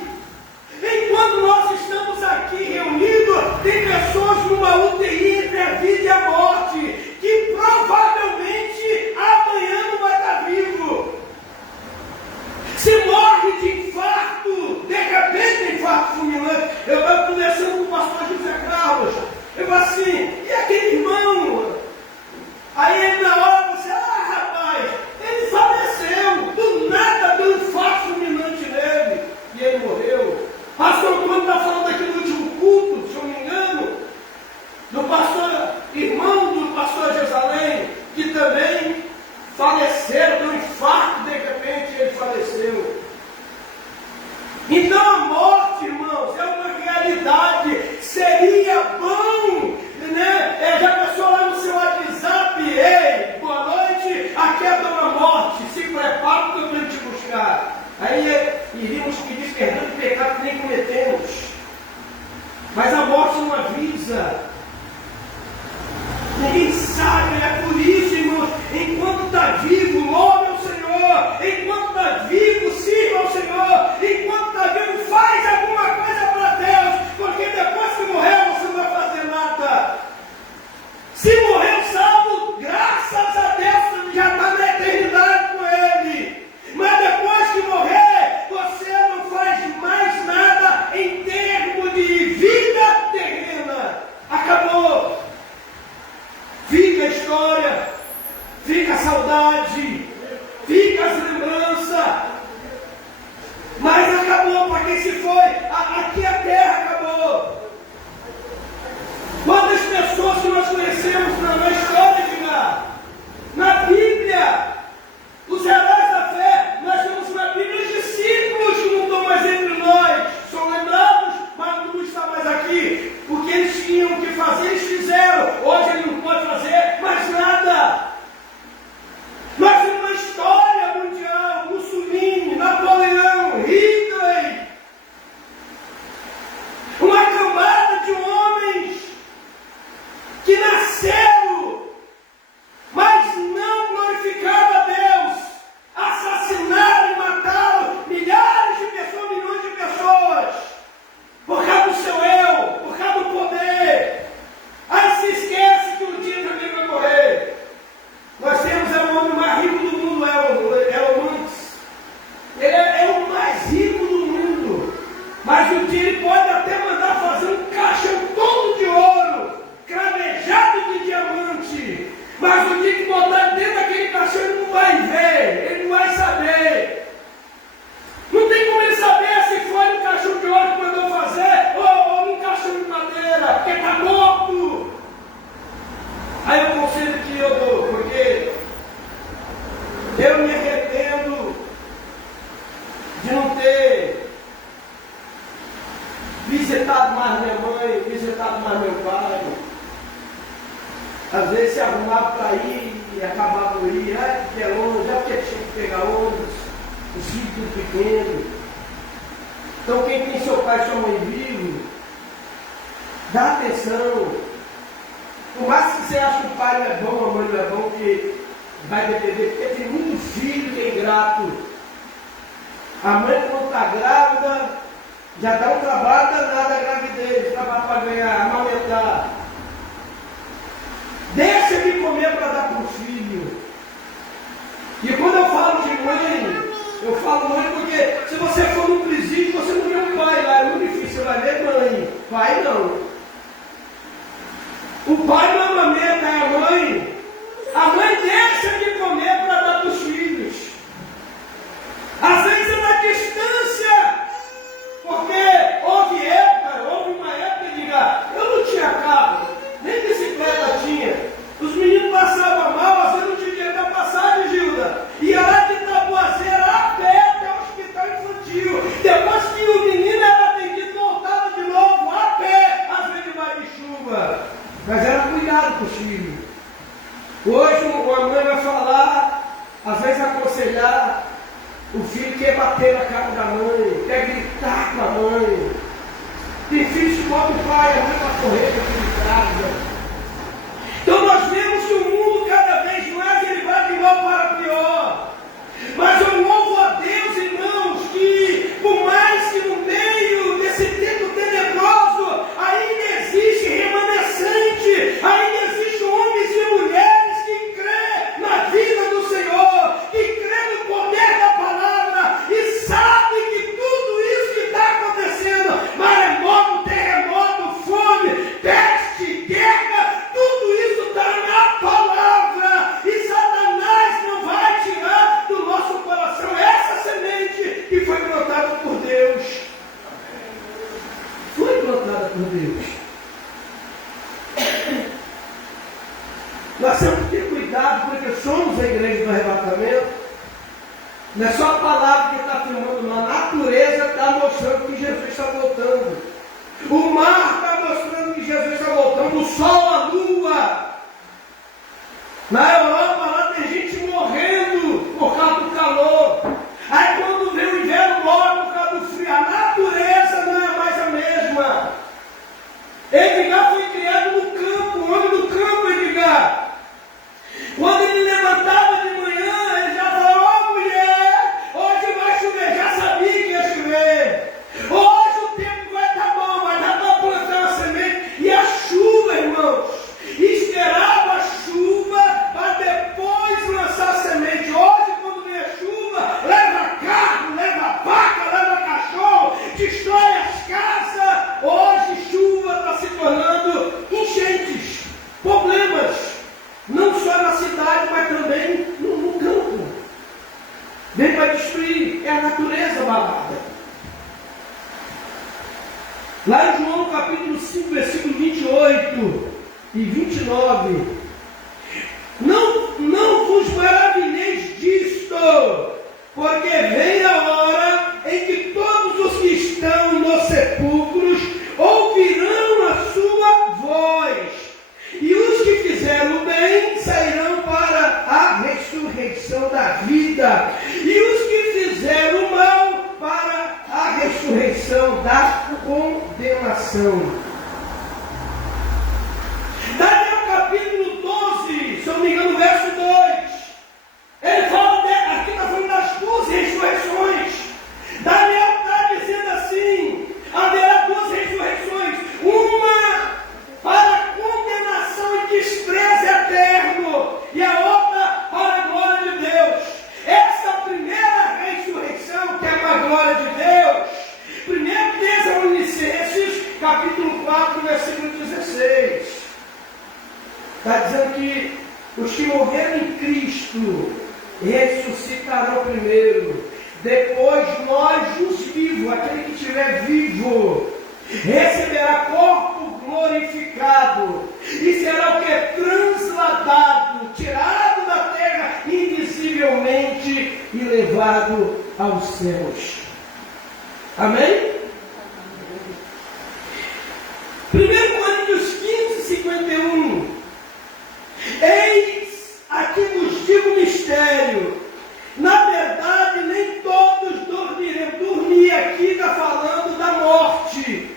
Enquanto nós estamos aqui reunidos, tem pessoas numa UTI entre a vida e a morte, que provavelmente amanhã não vai estar vivo. Se morre de infarto, de repente infarto fulminante. Eu estava conversando com o pastor José Carlos. Eu falei assim, e aquele irmão? Aí ele na hora, você, rapaz, ele faleceu. Do nada deu um infarto fulminante nele. E ele morreu. Pastor Antônio está falando aqui no último culto, se eu não me engano, do faleceram de um infarto, de repente ele faleceu. Então a morte, irmãos, é uma realidade. Seria bom, né? Já pensou lá no seu WhatsApp: ei, boa noite, aqui é a Dona Morte, se prepara que eu venho te buscar. Aí iríamos pedir perdão de pecado que nem cometemos. Mas a morte não avisa. Ninguém sabe, é por isso, irmãos, enquanto está vivo, louve ao Senhor. Enquanto está vivo, sirva ao Senhor. Enquanto está vivo, faz alguma coisa para Deus, porque depois que morrer, você não vai fazer nada. Se morreu salvo, graças a Deus, já está na eternidade com Ele. Mas depois que morrer, você não faz mais nada em termos de vida terrena. Acabou. Fica a história, fica a saudade, fica as lembranças. Mas acabou, para quem se foi, aqui a terra acabou. Quantas pessoas que nós conhecemos na história de lá? Na Bíblia, os heróis da fé, nós temos na Bíblia os discípulos que não estão mais entre nós. São lembrados, mas não estão mais aqui. O que eles tinham que fazer, eles fizeram. Hoje ele não pode fazer mais nada. Nós temos uma história mundial: Mussolini, Napoleão, Hitler. Uma camada de homens que nasceram, mas não glorificaram a Deus. Assassinaram e mataram milhares de pessoas, milhões de pessoas, por causa do seu eu, por causa do poder. Aí se esquece que um dia também vai morrer. Nós temos o homem mais rico do mundo, Elon Musk. Ele é o mais rico do mundo. Mas um dia ele pode até mandar fazer um caixão todo de ouro, cravejado de diamante. Mas o dia que botar dentro daquele caixão, ele não vai ver, ele não vai saber. Não tem como ele saber se foi no caixão de ouro que mandou fazer ou num caixão de madeira, porque está morto. Aí o conselho que eu dou, porque eu me arrependo de não ter visitado mais minha mãe, visitado mais meu pai. Às vezes se arrumava para ir e acabava não ir, porque é longe, porque tinha que pegar ônibus, os filhos tudo pequeno. Então quem tem seu pai e sua mãe vivo, dá atenção. Por mais que você ache que o pai não é bom, a mãe não é bom, que vai depender, porque tem muito filho que é ingrato. A mãe, quando está grávida, já dá um trabalho danado a gravidez, trabalho para ganhar, amamentar. Deixa de comer para dar para o filho. E quando eu falo de mãe, eu falo mãe porque se você for num presídio, você não vê um pai lá, é muito difícil, você vai ver mãe. Pai não. O pai não amamenta, é a mãe. A mãe deixa de comer para dar para os filhos. Às vezes é na distância. Porque houve uma época que diga, eu não tinha carro, nem bicicleta tinha. Os meninos passavam mal, às vezes não tinha dinheiro para passagem, Gilda. Ia lá de Itaboazeira a pé até o hospital infantil. Depois que o menino era atendido, voltava de novo a pé, às vezes debaixo de chuva. Mas era cuidado com os filhos. Hoje a mãe vai falar, às vezes aconselhar. O filho quer bater na cara da mãe, quer gritar com a mãe. Tem filhos que botam o pai, a mãe para correr dentro de casa. Então nós vemos que o mundo cada vez mais ele vai de mal para pior. Mas eu louvo a Deus, irmãos, que por mais que no meio desse tempo tenebroso ainda existe remanescente, ainda existe homens e mulheres que crê na vida do Senhor, que crê no poder da palavra e sabe que tudo isso que está acontecendo, maremoto, terremoto, fome, peste, guerra, tudo isso está na palavra e Satanás não vai tirar do nosso coração essa semente que foi plantada por Deus. Foi plantada por Deus. Nós temos que ter cuidado. cuidado, porque somos a igreja do arrebatamento. Não é só a palavra que está afirmando, não. A natureza está mostrando que Jesus está voltando. O mar está mostrando que Jesus está voltando. O sol, a lua. Na Europa lá tem gente morrendo por causa do calor. Aí quando vem o inverno morre por causa do frio. A natureza não é mais a mesma. Edgar foi criado no campo, o homem do campo, Edgar. Quando ele levantava de manhã, ele já falava: ó mulher, hoje vai chover. Já sabia que ia chover. Hoje o tempo vai estar bom, vai dar para plantar uma semente. E a chuva, irmãos, esperava a chuva para depois lançar a semente. Hoje, quando vem a chuva, leva carro, leva vaca, leva cachorro, destrói as casas. Hoje chuva está se tornando enchentes, problemas, não só na cidade, mas também no campo. Vem para destruir, é a natureza balada. Lá em João capítulo 5, versículo 28 e 29. Não vos maravilheis disto, porque vem a hora em que todos os que estão nos sepulcros ouvirão a sua voz, e os que fizeram o bem sairão para a ressurreição da vida, e os que fizeram o mal para a ressurreição da condenação. Daniel capítulo 12, se eu não me engano, verso 2. Ele fala, aqui está falando das 12 ressurreições. Daniel está dizendo assim: haverá 12 ressurreições. Uma para condenação e desprezo eterno, e a outra para a glória de Deus. Essa primeira ressurreição, que é para a glória de Deus, 1 Tessalonicenses, capítulo 4, versículo 16. Está dizendo que os que morreram em Cristo ressuscitarão primeiro. Depois nós, os vivos, aquele que estiver vivo, receberá corpo glorificado. E será o que? Transladado, tirado da terra invisivelmente e levado aos céus. Amém? 1 Coríntios 15, 51. Eis aqui vos digo o mistério. Na verdade, nem todos dormirão. Dormir aqui está falando da morte.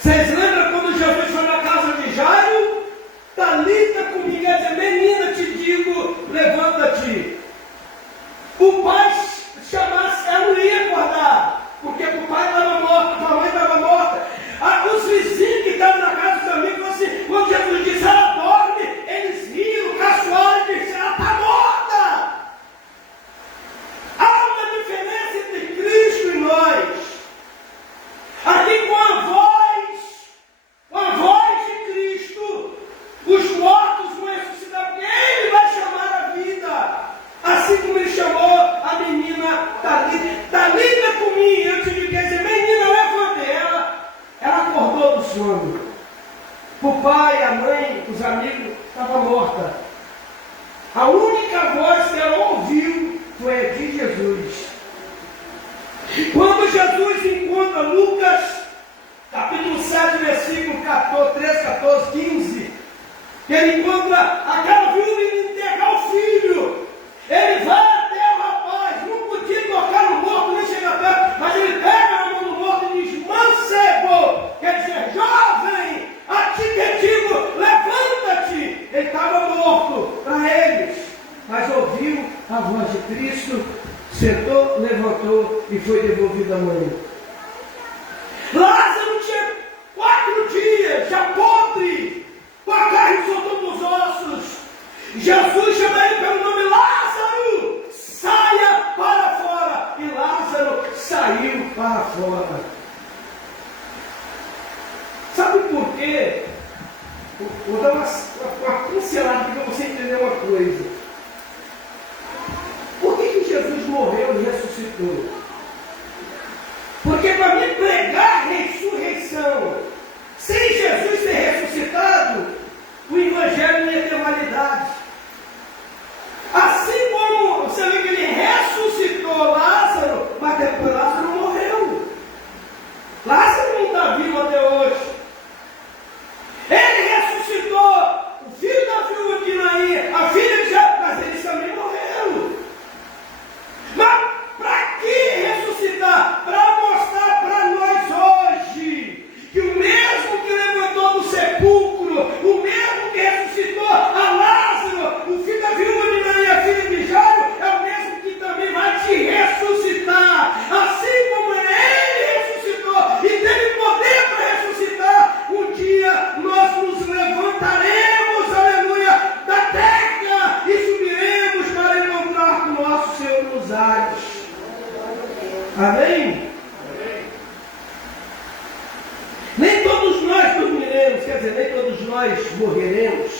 Vocês lembram quando Jesus foi na casa de Jairo? Talita comigo, quer dizer, menina, te digo, levanta-te. O pai chamasse, ela não ia acordar, porque o pai estava morto, a mãe estava morta. Os vizinhos que estavam na casa dos amigos falaram assim, quando Jesus disse, ela dorme, eles riram, caçoaram e disseram, ela está morta. Há uma diferença entre Cristo e nós. Aqui com a voz de Cristo, os mortos vão ressuscitar, porque Ele vai chamar a vida. Assim como Ele chamou a menina Talita comigo, eu te digo, quer dizer, menina, levanta ela. Ela acordou do sono. O pai, a mãe, os amigos, estava morta. A única voz que ela ouviu foi a de Jesus. Quando Jesus encontra Lucas, capítulo 7, versículo 13, 14, 15, ele encontra aquela viúva indo enterrar o filho. Ele vai até o rapaz, não podia tocar no morto, nem chegar perto, mas ele pega a mão do morto e diz, mancebo, quer dizer, jovem, a ti que digo, levanta-te. Ele estava morto para eles, mas ouviu a voz de Cristo, sentou, levantou e foi devolvido à mãe. Lázaro tinha 4 dias, já podre, com a carne soltando os ossos. Jesus chama ele pelo nome, Lázaro, saia para fora. E Lázaro saiu para fora. Sabe por quê? Vou dar uma pincelada aqui para você entender uma coisa. Por que Jesus morreu e ressuscitou? Porque para mim pregar a ressurreição, sem Jesus ter ressuscitado, o Evangelho não ia ter validade. nós morreremos,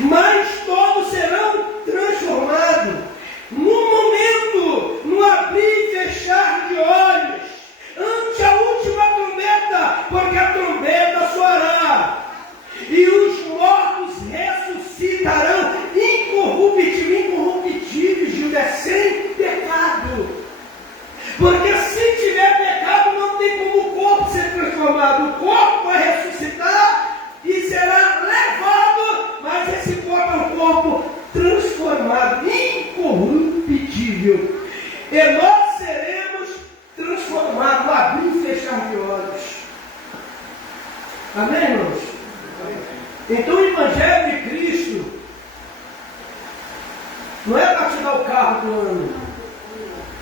mas todos serão transformados num momento, num abrir e fechar de olhos, ante a última trombeta, porque a trombeta soará, e os mortos ressuscitarão incorruptíveis, Júlia, sem pecado. Porque se tiver pecado, não tem como o corpo ser transformado. O corpo vai ressuscitar e será levado, mas esse corpo é um corpo transformado, incorruptível. E nós seremos transformados, abrir e fechar de olhos. Amém, irmãos? Então o Evangelho de Cristo não é para te dar o carro do ano.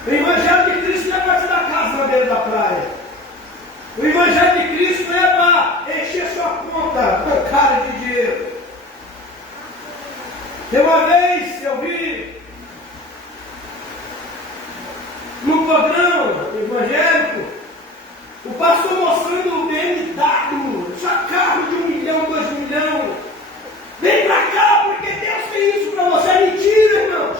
O Evangelho de Cristo não é para te dar casa na beira da praia. O Evangelho de Cristo não é para encher sua conta bancária de dinheiro. Tem uma vez eu vi num programa evangélico o pastor mostrando o BMW, só carro de 1 milhão, 2 milhões. Vem para cá, porque Deus tem isso para você. É mentira, irmãos.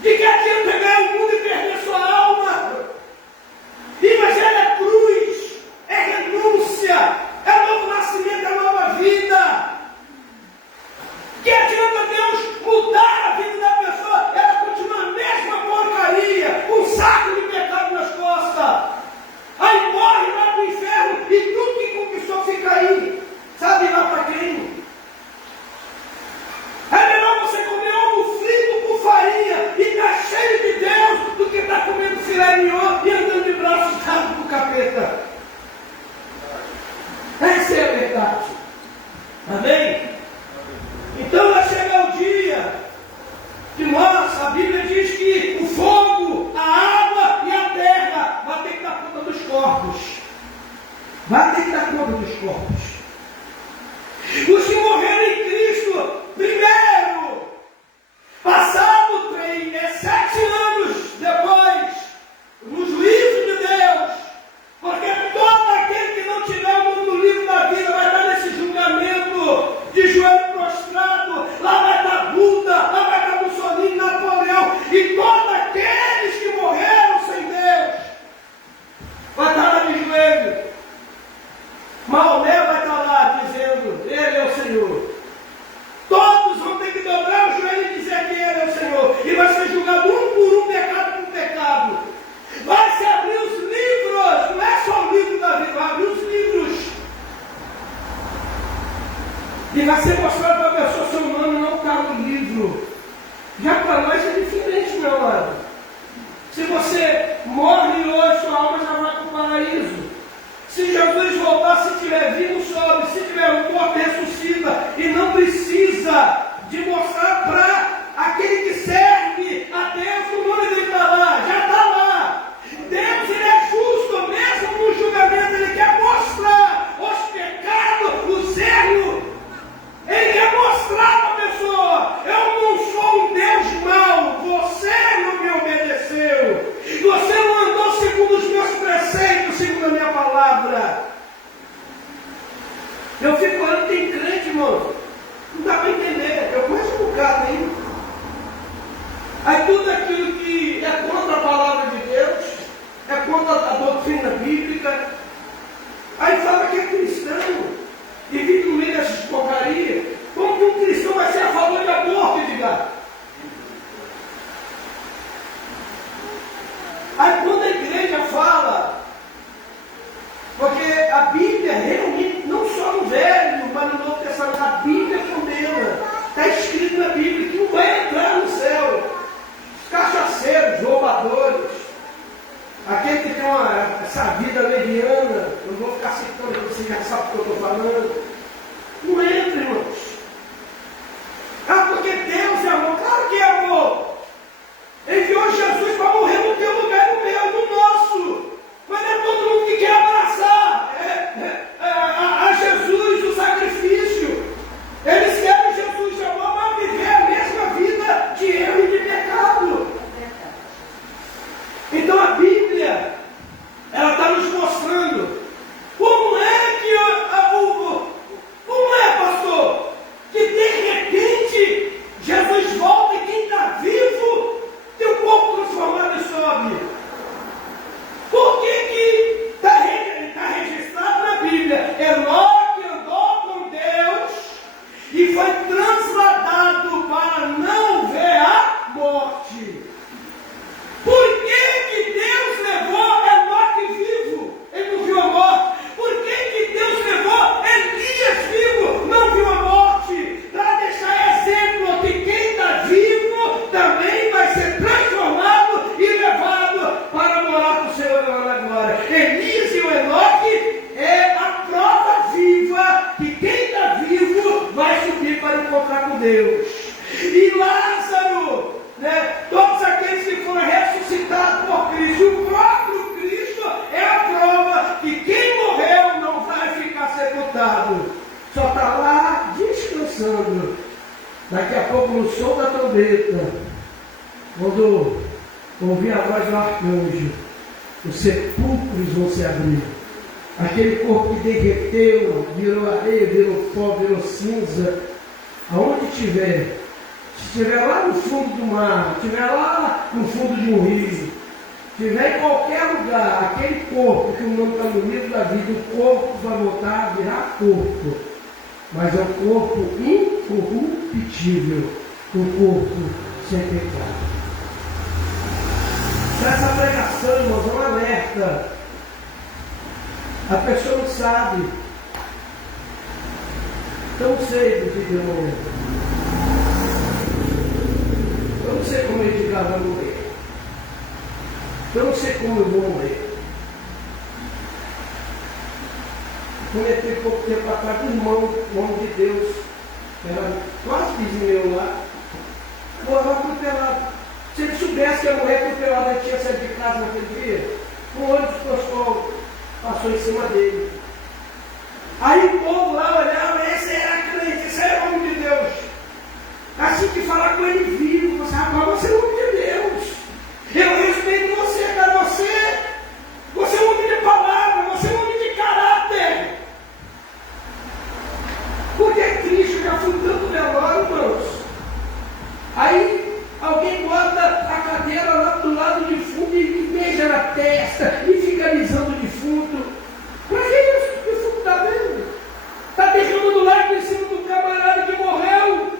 De que adianta ganhar o mundo e perder sua alma? Evangelho é cruz, é renúncia, é novo nascimento, é nova vida. Que adianta Deus mudar a vida da pessoa, ela continua a mesma porcaria, um saco de pecado nas costas. Aí morre, vai para o inferno e tudo que conquistou fica aí. Sabe lá para quem? É melhor você comer ovo frito com farinha e estar cheio de Deus do que estar comendo filé mignon e andando de braços dados para o capeta. Essa é a verdade. Amém? Então vai chegar o dia que nós, a Bíblia diz que o fogo, a água e a terra vai ter que dar conta dos corpos. Vai ter que dar conta dos corpos. Os que morreram em Cristo, primeiro, passado 7 anos depois, no juízo de Deus, porque todo aquele que não tiver o nome no livro da vida vai estar nesse julgamento de joelho prostrado, lá vai estar Buda, lá vai estar Mussolini, Napoleão, e todos aqueles que morreram sem Deus, vai estar lá de joelho. Maomé vai estar lá dizendo, Ele é o Senhor. Todos vão ter que dobrar o joelho e dizer que Ele é o Senhor. E vai ser julgado um por um, pecado por pecado. Vai se abrir os livros, não é só o livro da vida, vai abrir os livros. E vai ser mostrado para a pessoa seu nome não está no livro. Já para nós é diferente, meu amado. Se você morre hoje, sua alma já vai para o paraíso. Se Jesus voltar, se tiver vivo, sobe. Se tiver um corpo, ressuscita. E não precisa de mostrar para aquele que serve a Deus, o nome dele está lá. Já está lá. Deus, ele é justo. Mesmo no julgamento, ele quer mostrar os pecados, os erros. Ele quer mostrar para a pessoa. Eu não sou um Deus mau. Você não me obedeceu. Você não andou segundo os meus preceitos, segundo a minha palavra. Eu fico olhando, tem crente, irmão. Não dá para entender. Eu conheço um bocado aí. Aí tudo aquilo que é contra a palavra de Deus, é contra a doutrina bíblica. Aí fala que é cristão. E vive no meio dessas porcarias. Como que um cristão vai ser a favor de aborto, diga? Aí quando a igreja fala, porque a Bíblia realmente, não só no Velho, mas no Novo Testamento, a Bíblia condena. Está escrito na Bíblia que não vai entrar no céu. Os cachaceiros, roubadores, aquele que tem essa vida leviana, eu não vou ficar citando, você já sabe o que eu estou falando. Não entra, irmãos. Ah, porque Deus é amor. Claro que é amor. Enviou Jesus para morrer no teu lugar e no meu, no nosso. Mas não é todo mundo que quer abraçar a Jesus, o sacrifício. Eles querem Jesus de amor, mas viver a mesma vida de erro e de pecado. Então a Bíblia, ela está nos mostrando como é que Deus. E Lázaro, né, todos aqueles que foram ressuscitados por Cristo, o próprio Cristo é a prova que quem morreu não vai ficar sepultado, só está lá descansando. Daqui a pouco, no som da trombeta, quando ouvir a voz do arcanjo, os sepulcros vão se abrir. Aquele corpo que derreteu, virou areia, virou pó, virou cinza, aonde estiver, se estiver lá no fundo do mar, se estiver lá no fundo de um rio, se estiver em qualquer lugar, aquele corpo que o nome está no livro da vida, o corpo vai voltar a virar corpo, mas é um corpo incorruptível, um corpo sem pecado. Essa pregação, irmãos, é um alerta. A pessoa não sabe. Eu não sei do que eu vou morrer. Eu não sei como ele vai morrer. Eu não sei como eu vou morrer. Comentei pouco tempo atrás com um irmão, homem de Deus, que era quase vizinho meu lá. Morava atropelado. Se ele soubesse que ia morrer atropelado, ele tinha saído de casa naquele dia. Um ônibus passou em cima dele. Aí o povo lá olhava, esse era crente, esse era o homem de Deus. Assim que falar com ele vivo, você fala, você é o homem de Deus. Eu respeito você, cara, você é um homem de palavra, você é um homem de caráter. Porque Cristo já foi tanto velório, irmãos. Aí alguém bota a cadeira lá do lado do defunto e beija na testa e fica alisando o defunto. Para que isso? O defunto está vendo? Está derramando lágrimas em cima do camarada que morreu.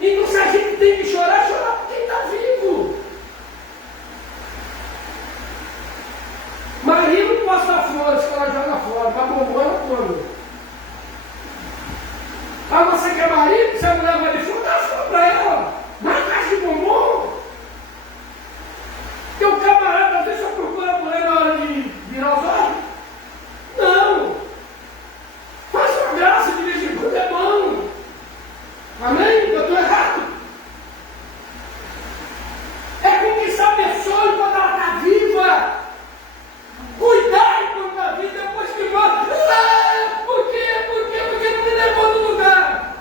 Então, se a gente tem que chorar, chorar por quem está vivo. Maria não posta flores que ela joga fora, para bombom ela come. Ah, você quer marido? Se a mulher vai defunto, dá flor para ela. Na caixa de bombom. Porque o camarada às vezes só procura a mulher na hora de virar os olhos. Não. Faz uma graça de vez em quando, é bom. Amém? Eu estou errado. É conquistar a pessoa enquanto ela está viva. Cuidar enquanto está viva, depois que morre. Ah, por quê? Porque não me levou no lugar.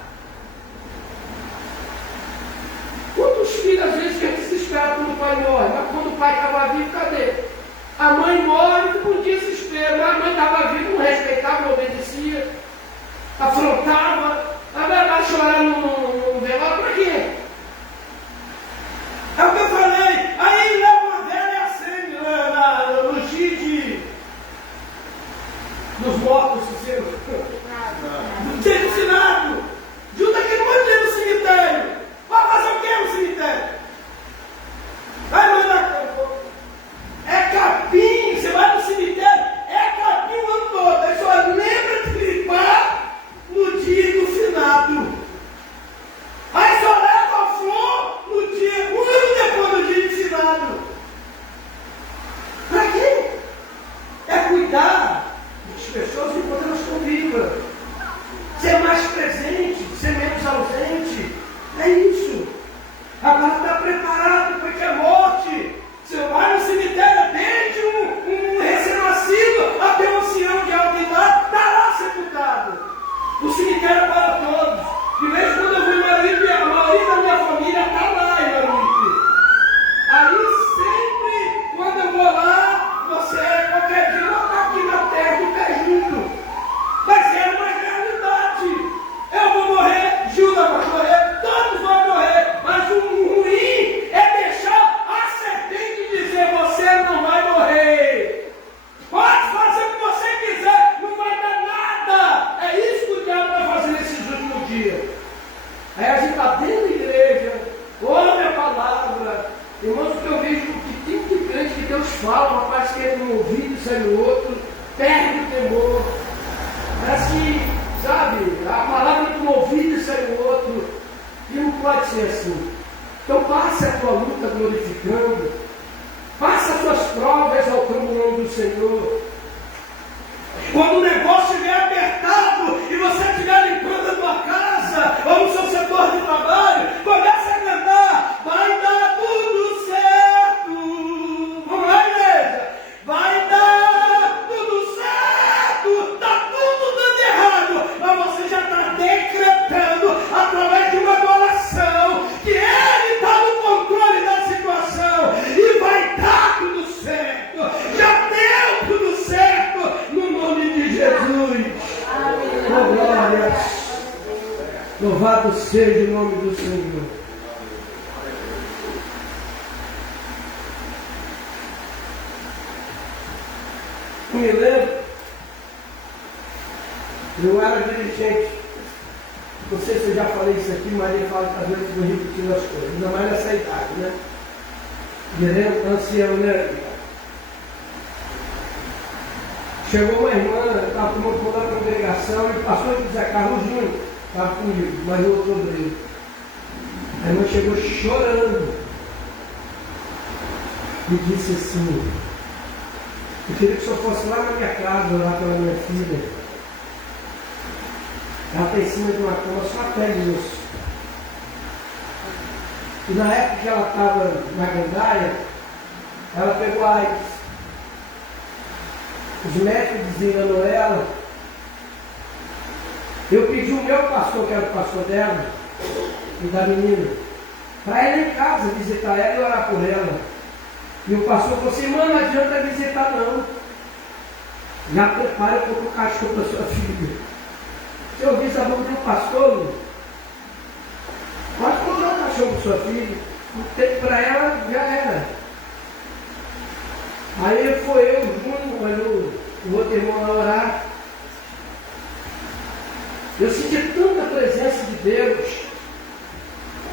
Quantos filhos às vezes ficam desesperados quando o pai morre? Mas quando o pai estava vivo, cadê? A mãe morre por desespero. A mãe estava viva, não respeitava, não obedecia, afrontava. A mãe vai chorar no velório, para quê? É o que eu falei. Aí leva uma velha e acende no X dos mortos, tem ensinado. Junta aquele monte de gente no cemitério. Vai fazer o que no cemitério? Vai mandar. É capim, você vai no cemitério, é capim o ano todo. Aí só lembra de limpar no dia do finado. Aí só leva a flor no dia, um ano depois do dia de finado. Para quê? É cuidar das pessoas enquanto elas estão vivas. Ser mais presente, ser menos ausente. É isso. Agora está preparado para a morte. Você vai no cemitério, desde um recém-nascido até um ancião de alta idade, está lá sepultado. O cemitério é para todos. De vez em quando eu vou em Marília, a maioria da minha família está lá em Marília. Aí sempre, quando eu vou lá, qualquer dia, não está aqui na terra, de pé junto. Mas é uma realidade. Eu vou morrer, Judas vai morrer, todos vão morrer. Mas o ruim é deixar a serpente dizer: você não vai morrer. Pode fazer o que você quiser, não vai dar nada. É isso que o diabo vai fazer nesses últimos dias. Aí a gente está dentro da igreja, ouve a palavra. Irmãos, que eu vejo que tem que crente que Deus fala, rapaz, que entra no ouvido e sai no outro, perde o temor. Parece que, sabe, a palavra entra no ouvido e sai no outro. E não pode ser assim. Então passe a tua luta glorificando. Faça as suas provas ao nome do Senhor. Quando o negócio estiver apertado e você estiver limpando a tua casa, ou no seu setor de trabalho, glória. Louvado seja o nome do Senhor. Eu me lembro, eu era dirigente. Não sei se eu já falei isso aqui, mas ele fala que às vezes eu repetindo as coisas, ainda mais nessa idade, né? Gerente ancião, né? Chegou uma irmã, estava tomando conta da congregação, e o pastor de Zé Carlos Júnior estava comigo, mas o outro obreiro. A irmã chegou chorando e disse assim: eu queria que o senhor fosse lá na minha casa, lá pela minha filha. Ela está em cima de uma cama, só até isso. E na época que ela estava na gandaia, ela pegou a AIDS. Os médicos desenganou ela. Eu pedi o meu pastor, que era o pastor dela, e da menina, para ir em casa visitar ela e orar por ela. E o pastor falou assim: irmã, não adianta visitar não. Já prepara para o cachorro para sua filha. Se eu ouvisse a boca do pastor, pode comprar um cachorro para sua filha. Para ela já era. Aí foi eu junto, mas o outro irmão a orar. Eu senti tanta presença de Deus,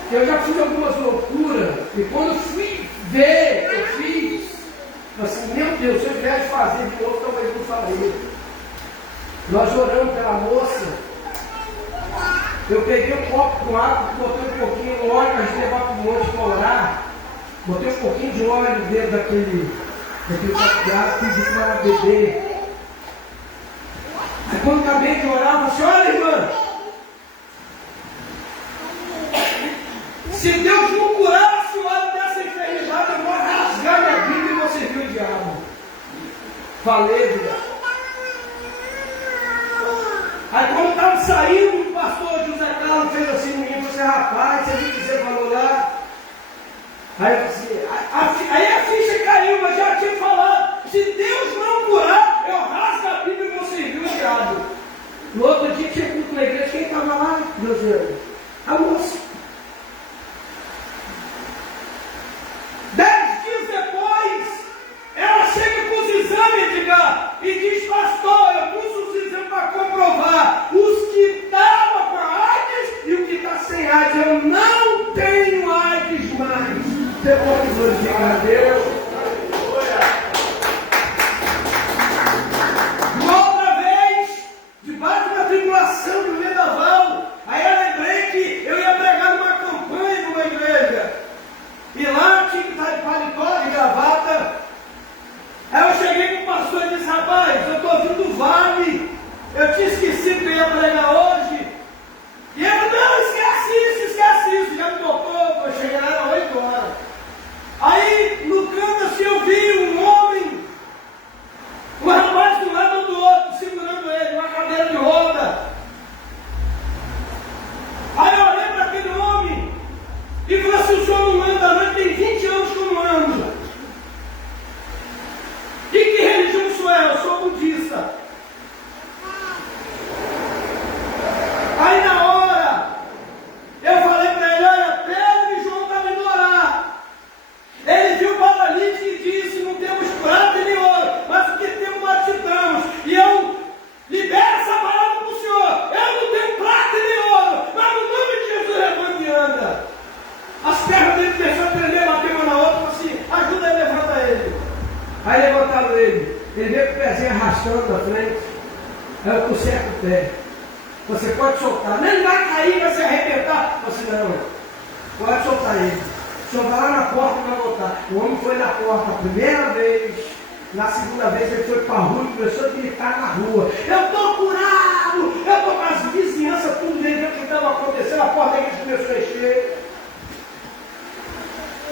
que eu já fiz algumas loucuras, e quando fui ver, eu fiz, assim, meu Deus, se eu tivesse fazer de novo, talvez não faria. Nós oramos pela moça, eu peguei um copo com água, botei um pouquinho de óleo, a gente levava para o monte para orar, botei um pouquinho de óleo dentro daquele copo de água, pedi para ela beber. Aí quando acabei de orar, eu falei assim: olha, irmã, se Deus não curar a senhora dessa enfermidade, eu vou rasgar minha vida e você viu o diabo. Falei, Deus. Aí quando estava saindo, o pastor José Carlos fez assim no menino, você: rapaz, você viu que você falou lá? Aí eu disse, aí a ficha caiu, mas já tinha falado: se Deus não curar, eu rasgo a Bíblia e você viu o diabo. No outro dia tinha culto na igreja, quem estava lá? Deus, a moça. 10 dias depois, ela chega com os exames, Edgar, e diz: pastor, eu pus os exames para comprovar os que estavam com AIDS e o que está sem AIDS. Eu não tenho AIDS mais. Você pode glorificar a Deus. Outra vez, debaixo de uma tribulação do vendaval, aí eu lembrei que eu ia pregar numa campanha numa igreja. E lá tinha que estar de paletó, de gravata. Aí eu cheguei com o pastor e disse: rapaz, eu estou vindo do vale, eu tinha esquecido que eu ia pregar hoje. E ele: não, esquece isso, já me botou, eu cheguei lá, era 8 horas. Aí no canto assim eu vi um homem, um rapaz do lado do outro, segurando ele, uma cadeira de roda. Aí eu olhei para aquele homem e falei assim: o senhor não anda, não, tem 20 anos que eu não ando. E que religião o senhor é? Eu sou budista. Aí na hora, eu falei para ele: olha, Pedro e João estão indo orar. Ele viu o paralítico e disse: não temos prata nem ouro, mas o que temos nós te damos. E eu libero essa palavra para o senhor: eu não tenho prata nem ouro, mas no nome de Jesus levanta e anda. As pernas dele começaram a tremer, bateu uma na outra, falou assim: ajuda ele, levanta ele. Aí levantaram ele veio com o pezinho arrastando na frente. Aí eu conserto o pé. Você pode soltar, não, ele vai cair, vai se arrebentar. Eu disse: não, pode soltar ele. O senhor vai lá na porta e vai voltar. O homem foi na porta a primeira vez, na segunda vez ele foi para a rua e começou a gritar na rua: eu estou curado, eu estou com as vizinhanças, tudo vendo o que estava acontecendo, a porta da igreja começou a encher.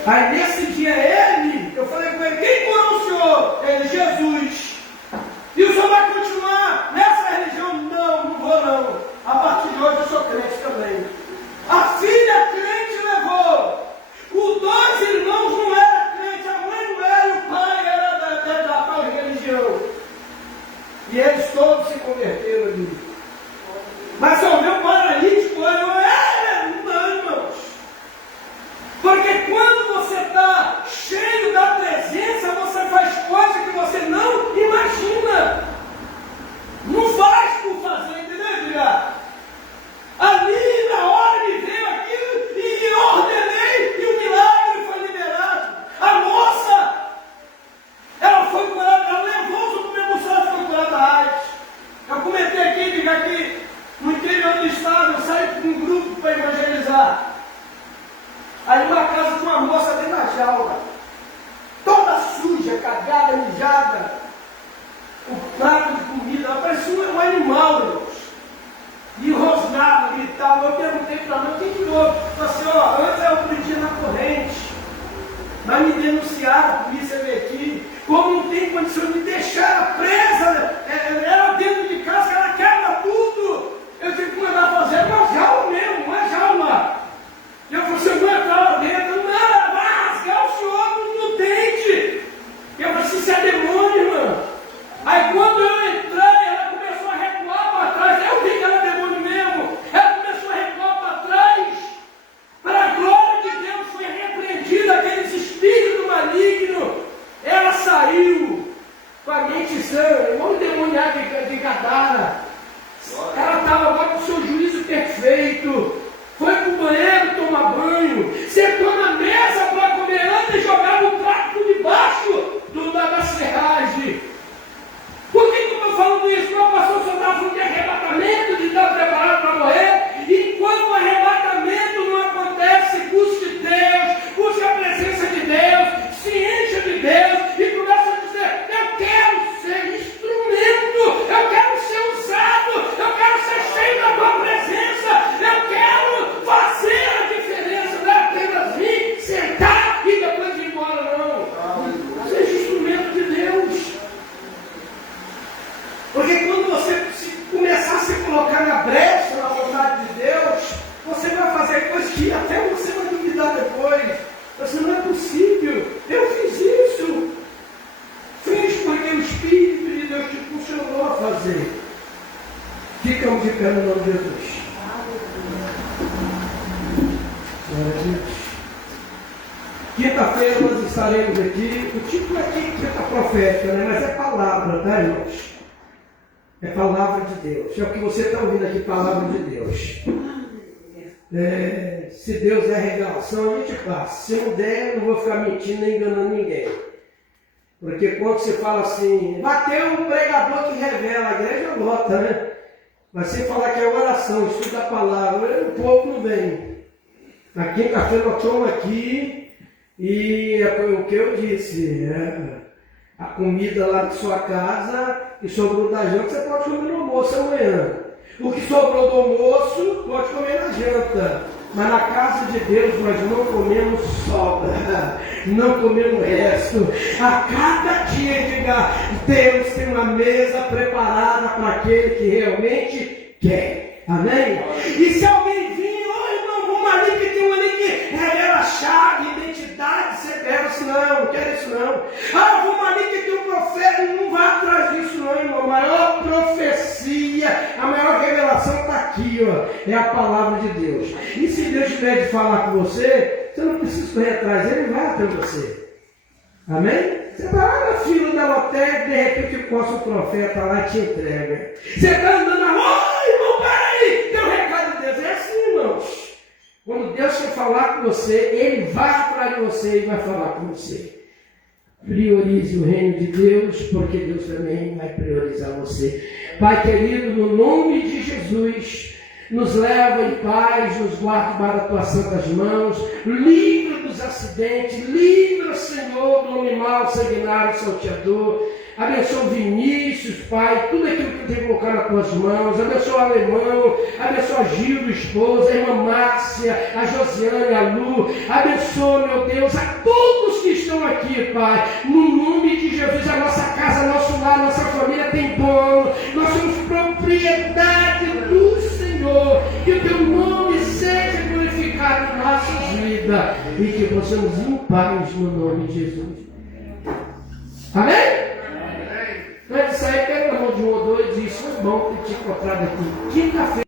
Aí nesse dia eu falei com ele: quem curou o senhor? Ele: Jesus. E o senhor vai continuar nessa religião? Não, não vou não. A partir de hoje eu sou crente também. A filha crente levou. Os 2 irmãos não eram crentes, a mãe não era, o pai era da tal religião. E eles todos se converteram ali. Mas do estado, eu saí com um grupo para evangelizar. Aí uma casa de uma moça dentro da jaula, toda suja, cagada, mijada, o prato de comida, ela parecia um animal, irmãos. E rosnava, gritava. Eu perguntei para ela, o que houve? Falei assim, ó, antes eu prendia na corrente, mas me denunciaram, a polícia veio aqui, como não tem condição de deixar ela presa, ela dentro de casa, ela quebra tudo. Eu tive que mandar fazer uma jaula mesmo, uma jaula. E eu falei assim, eu vou entrar lá dentro, não, rasgar o senhor no dente. E eu falei assim, isso é demônio, irmão. Aí quando eu entrei, ela começou a recuar para trás, eu vi que era demônio mesmo, ela começou a recuar para trás, para a glória de Deus foi repreendida aqueles espíritos malignos, ela saiu com a mente sã, vamos demoniar de Gadara, ela estava agora com o seu juízo perfeito, foi para o banheiro tomar banho, sentou na mesa para comer antes e jogava o prato por debaixo da serragem. Por que eu estou falando isso? Porque o pastor só estava falando de arrebatamento, de estar preparado para morrer. E enquanto o arrebatamento não acontece, busque Deus, busque a presença de Deus, se encha de Deus e começa a dizer, eu quero ser instrumento, eu quero ser usado, eu quero ser cheio da tua presença, eu quero fazer a diferença, não é apenas vir, sentar e depois ir embora, não. Seja instrumento de Deus. Porque quando você começar a se colocar na brecha, na vontade de Deus, você vai fazer coisas que até você vai duvidar depois. Você não é possível. Eu fiz isso. Fiz porque o Espírito de Deus te funcionou a fazer. Ficamos de pé no nome de Jesus. Glória a Deus. Quinta-feira nós estaremos aqui. O título aqui é quinta profética, né? Mas é palavra, tá, irmãos? É palavra de Deus. É o que você está ouvindo aqui, palavra de Deus. Se Deus é revelação, a gente passa. Se não der, eu não vou ficar mentindo nem enganando ninguém. Porque quando você fala assim, bateu um pregador que revela, a igreja lota, né? Mas você falar que é oração, estuda a palavra, o povo não vem. Na quinta-feira nós estamos aqui e é o que eu disse, a comida lá de sua casa que sobrou da janta, você pode comer no almoço amanhã. O que sobrou do almoço, pode comer na janta. Mas na casa de Deus nós não comemos sobra, não comemos resto. A cada dia, diga, Deus tem uma mesa preparada para aquele que realmente quer. Amém? E se alguém vir, irmão, vamos ali que tem um ali que revela chave, identidade, CPF, não quero isso não. Vamos ali que tem um profeta, não vai atrás disso não, irmão. A maior profecia, a maior revelação está aqui, ó. É a palavra de Deus. E se Deus tiver de falar com você, você não precisa correr atrás, Ele vai até você. Amém? Você está lá na fila da lotérica, de repente posta um profeta lá e te entrega. Você está andando na rua, irmão, peraí, tem um recado de Deus. É assim, irmãos. Quando Deus quer falar com você, Ele vai atrás de você e vai falar com você. Priorize o reino de Deus, porque Deus também vai priorizar você. Pai querido, no nome de Jesus, nos leva em paz, nos guarda para as tuas santas mãos, livra dos acidentes, livra, Senhor, do animal sanguinário salteador. Abençoa o Vinícius, Pai, tudo aquilo que tem colocado nas tuas mãos. Abençoa o Alemão, abençoa a Gildo, esposa, a irmã Márcia, a Josiane, a Lu. Abençoa, meu Deus, a todos que estão aqui, Pai. No nome de Jesus, a nossa casa, nosso lar, nossa família tem dono. Nós somos propriedade do Senhor. Que o teu nome seja glorificado em nossas vidas. E que possamos ir em paz no nome de Jesus. Amém? Antes de sair, pega na mão de um ou dois e diz, foi bom ter te encontrado aqui. Quinta-feira.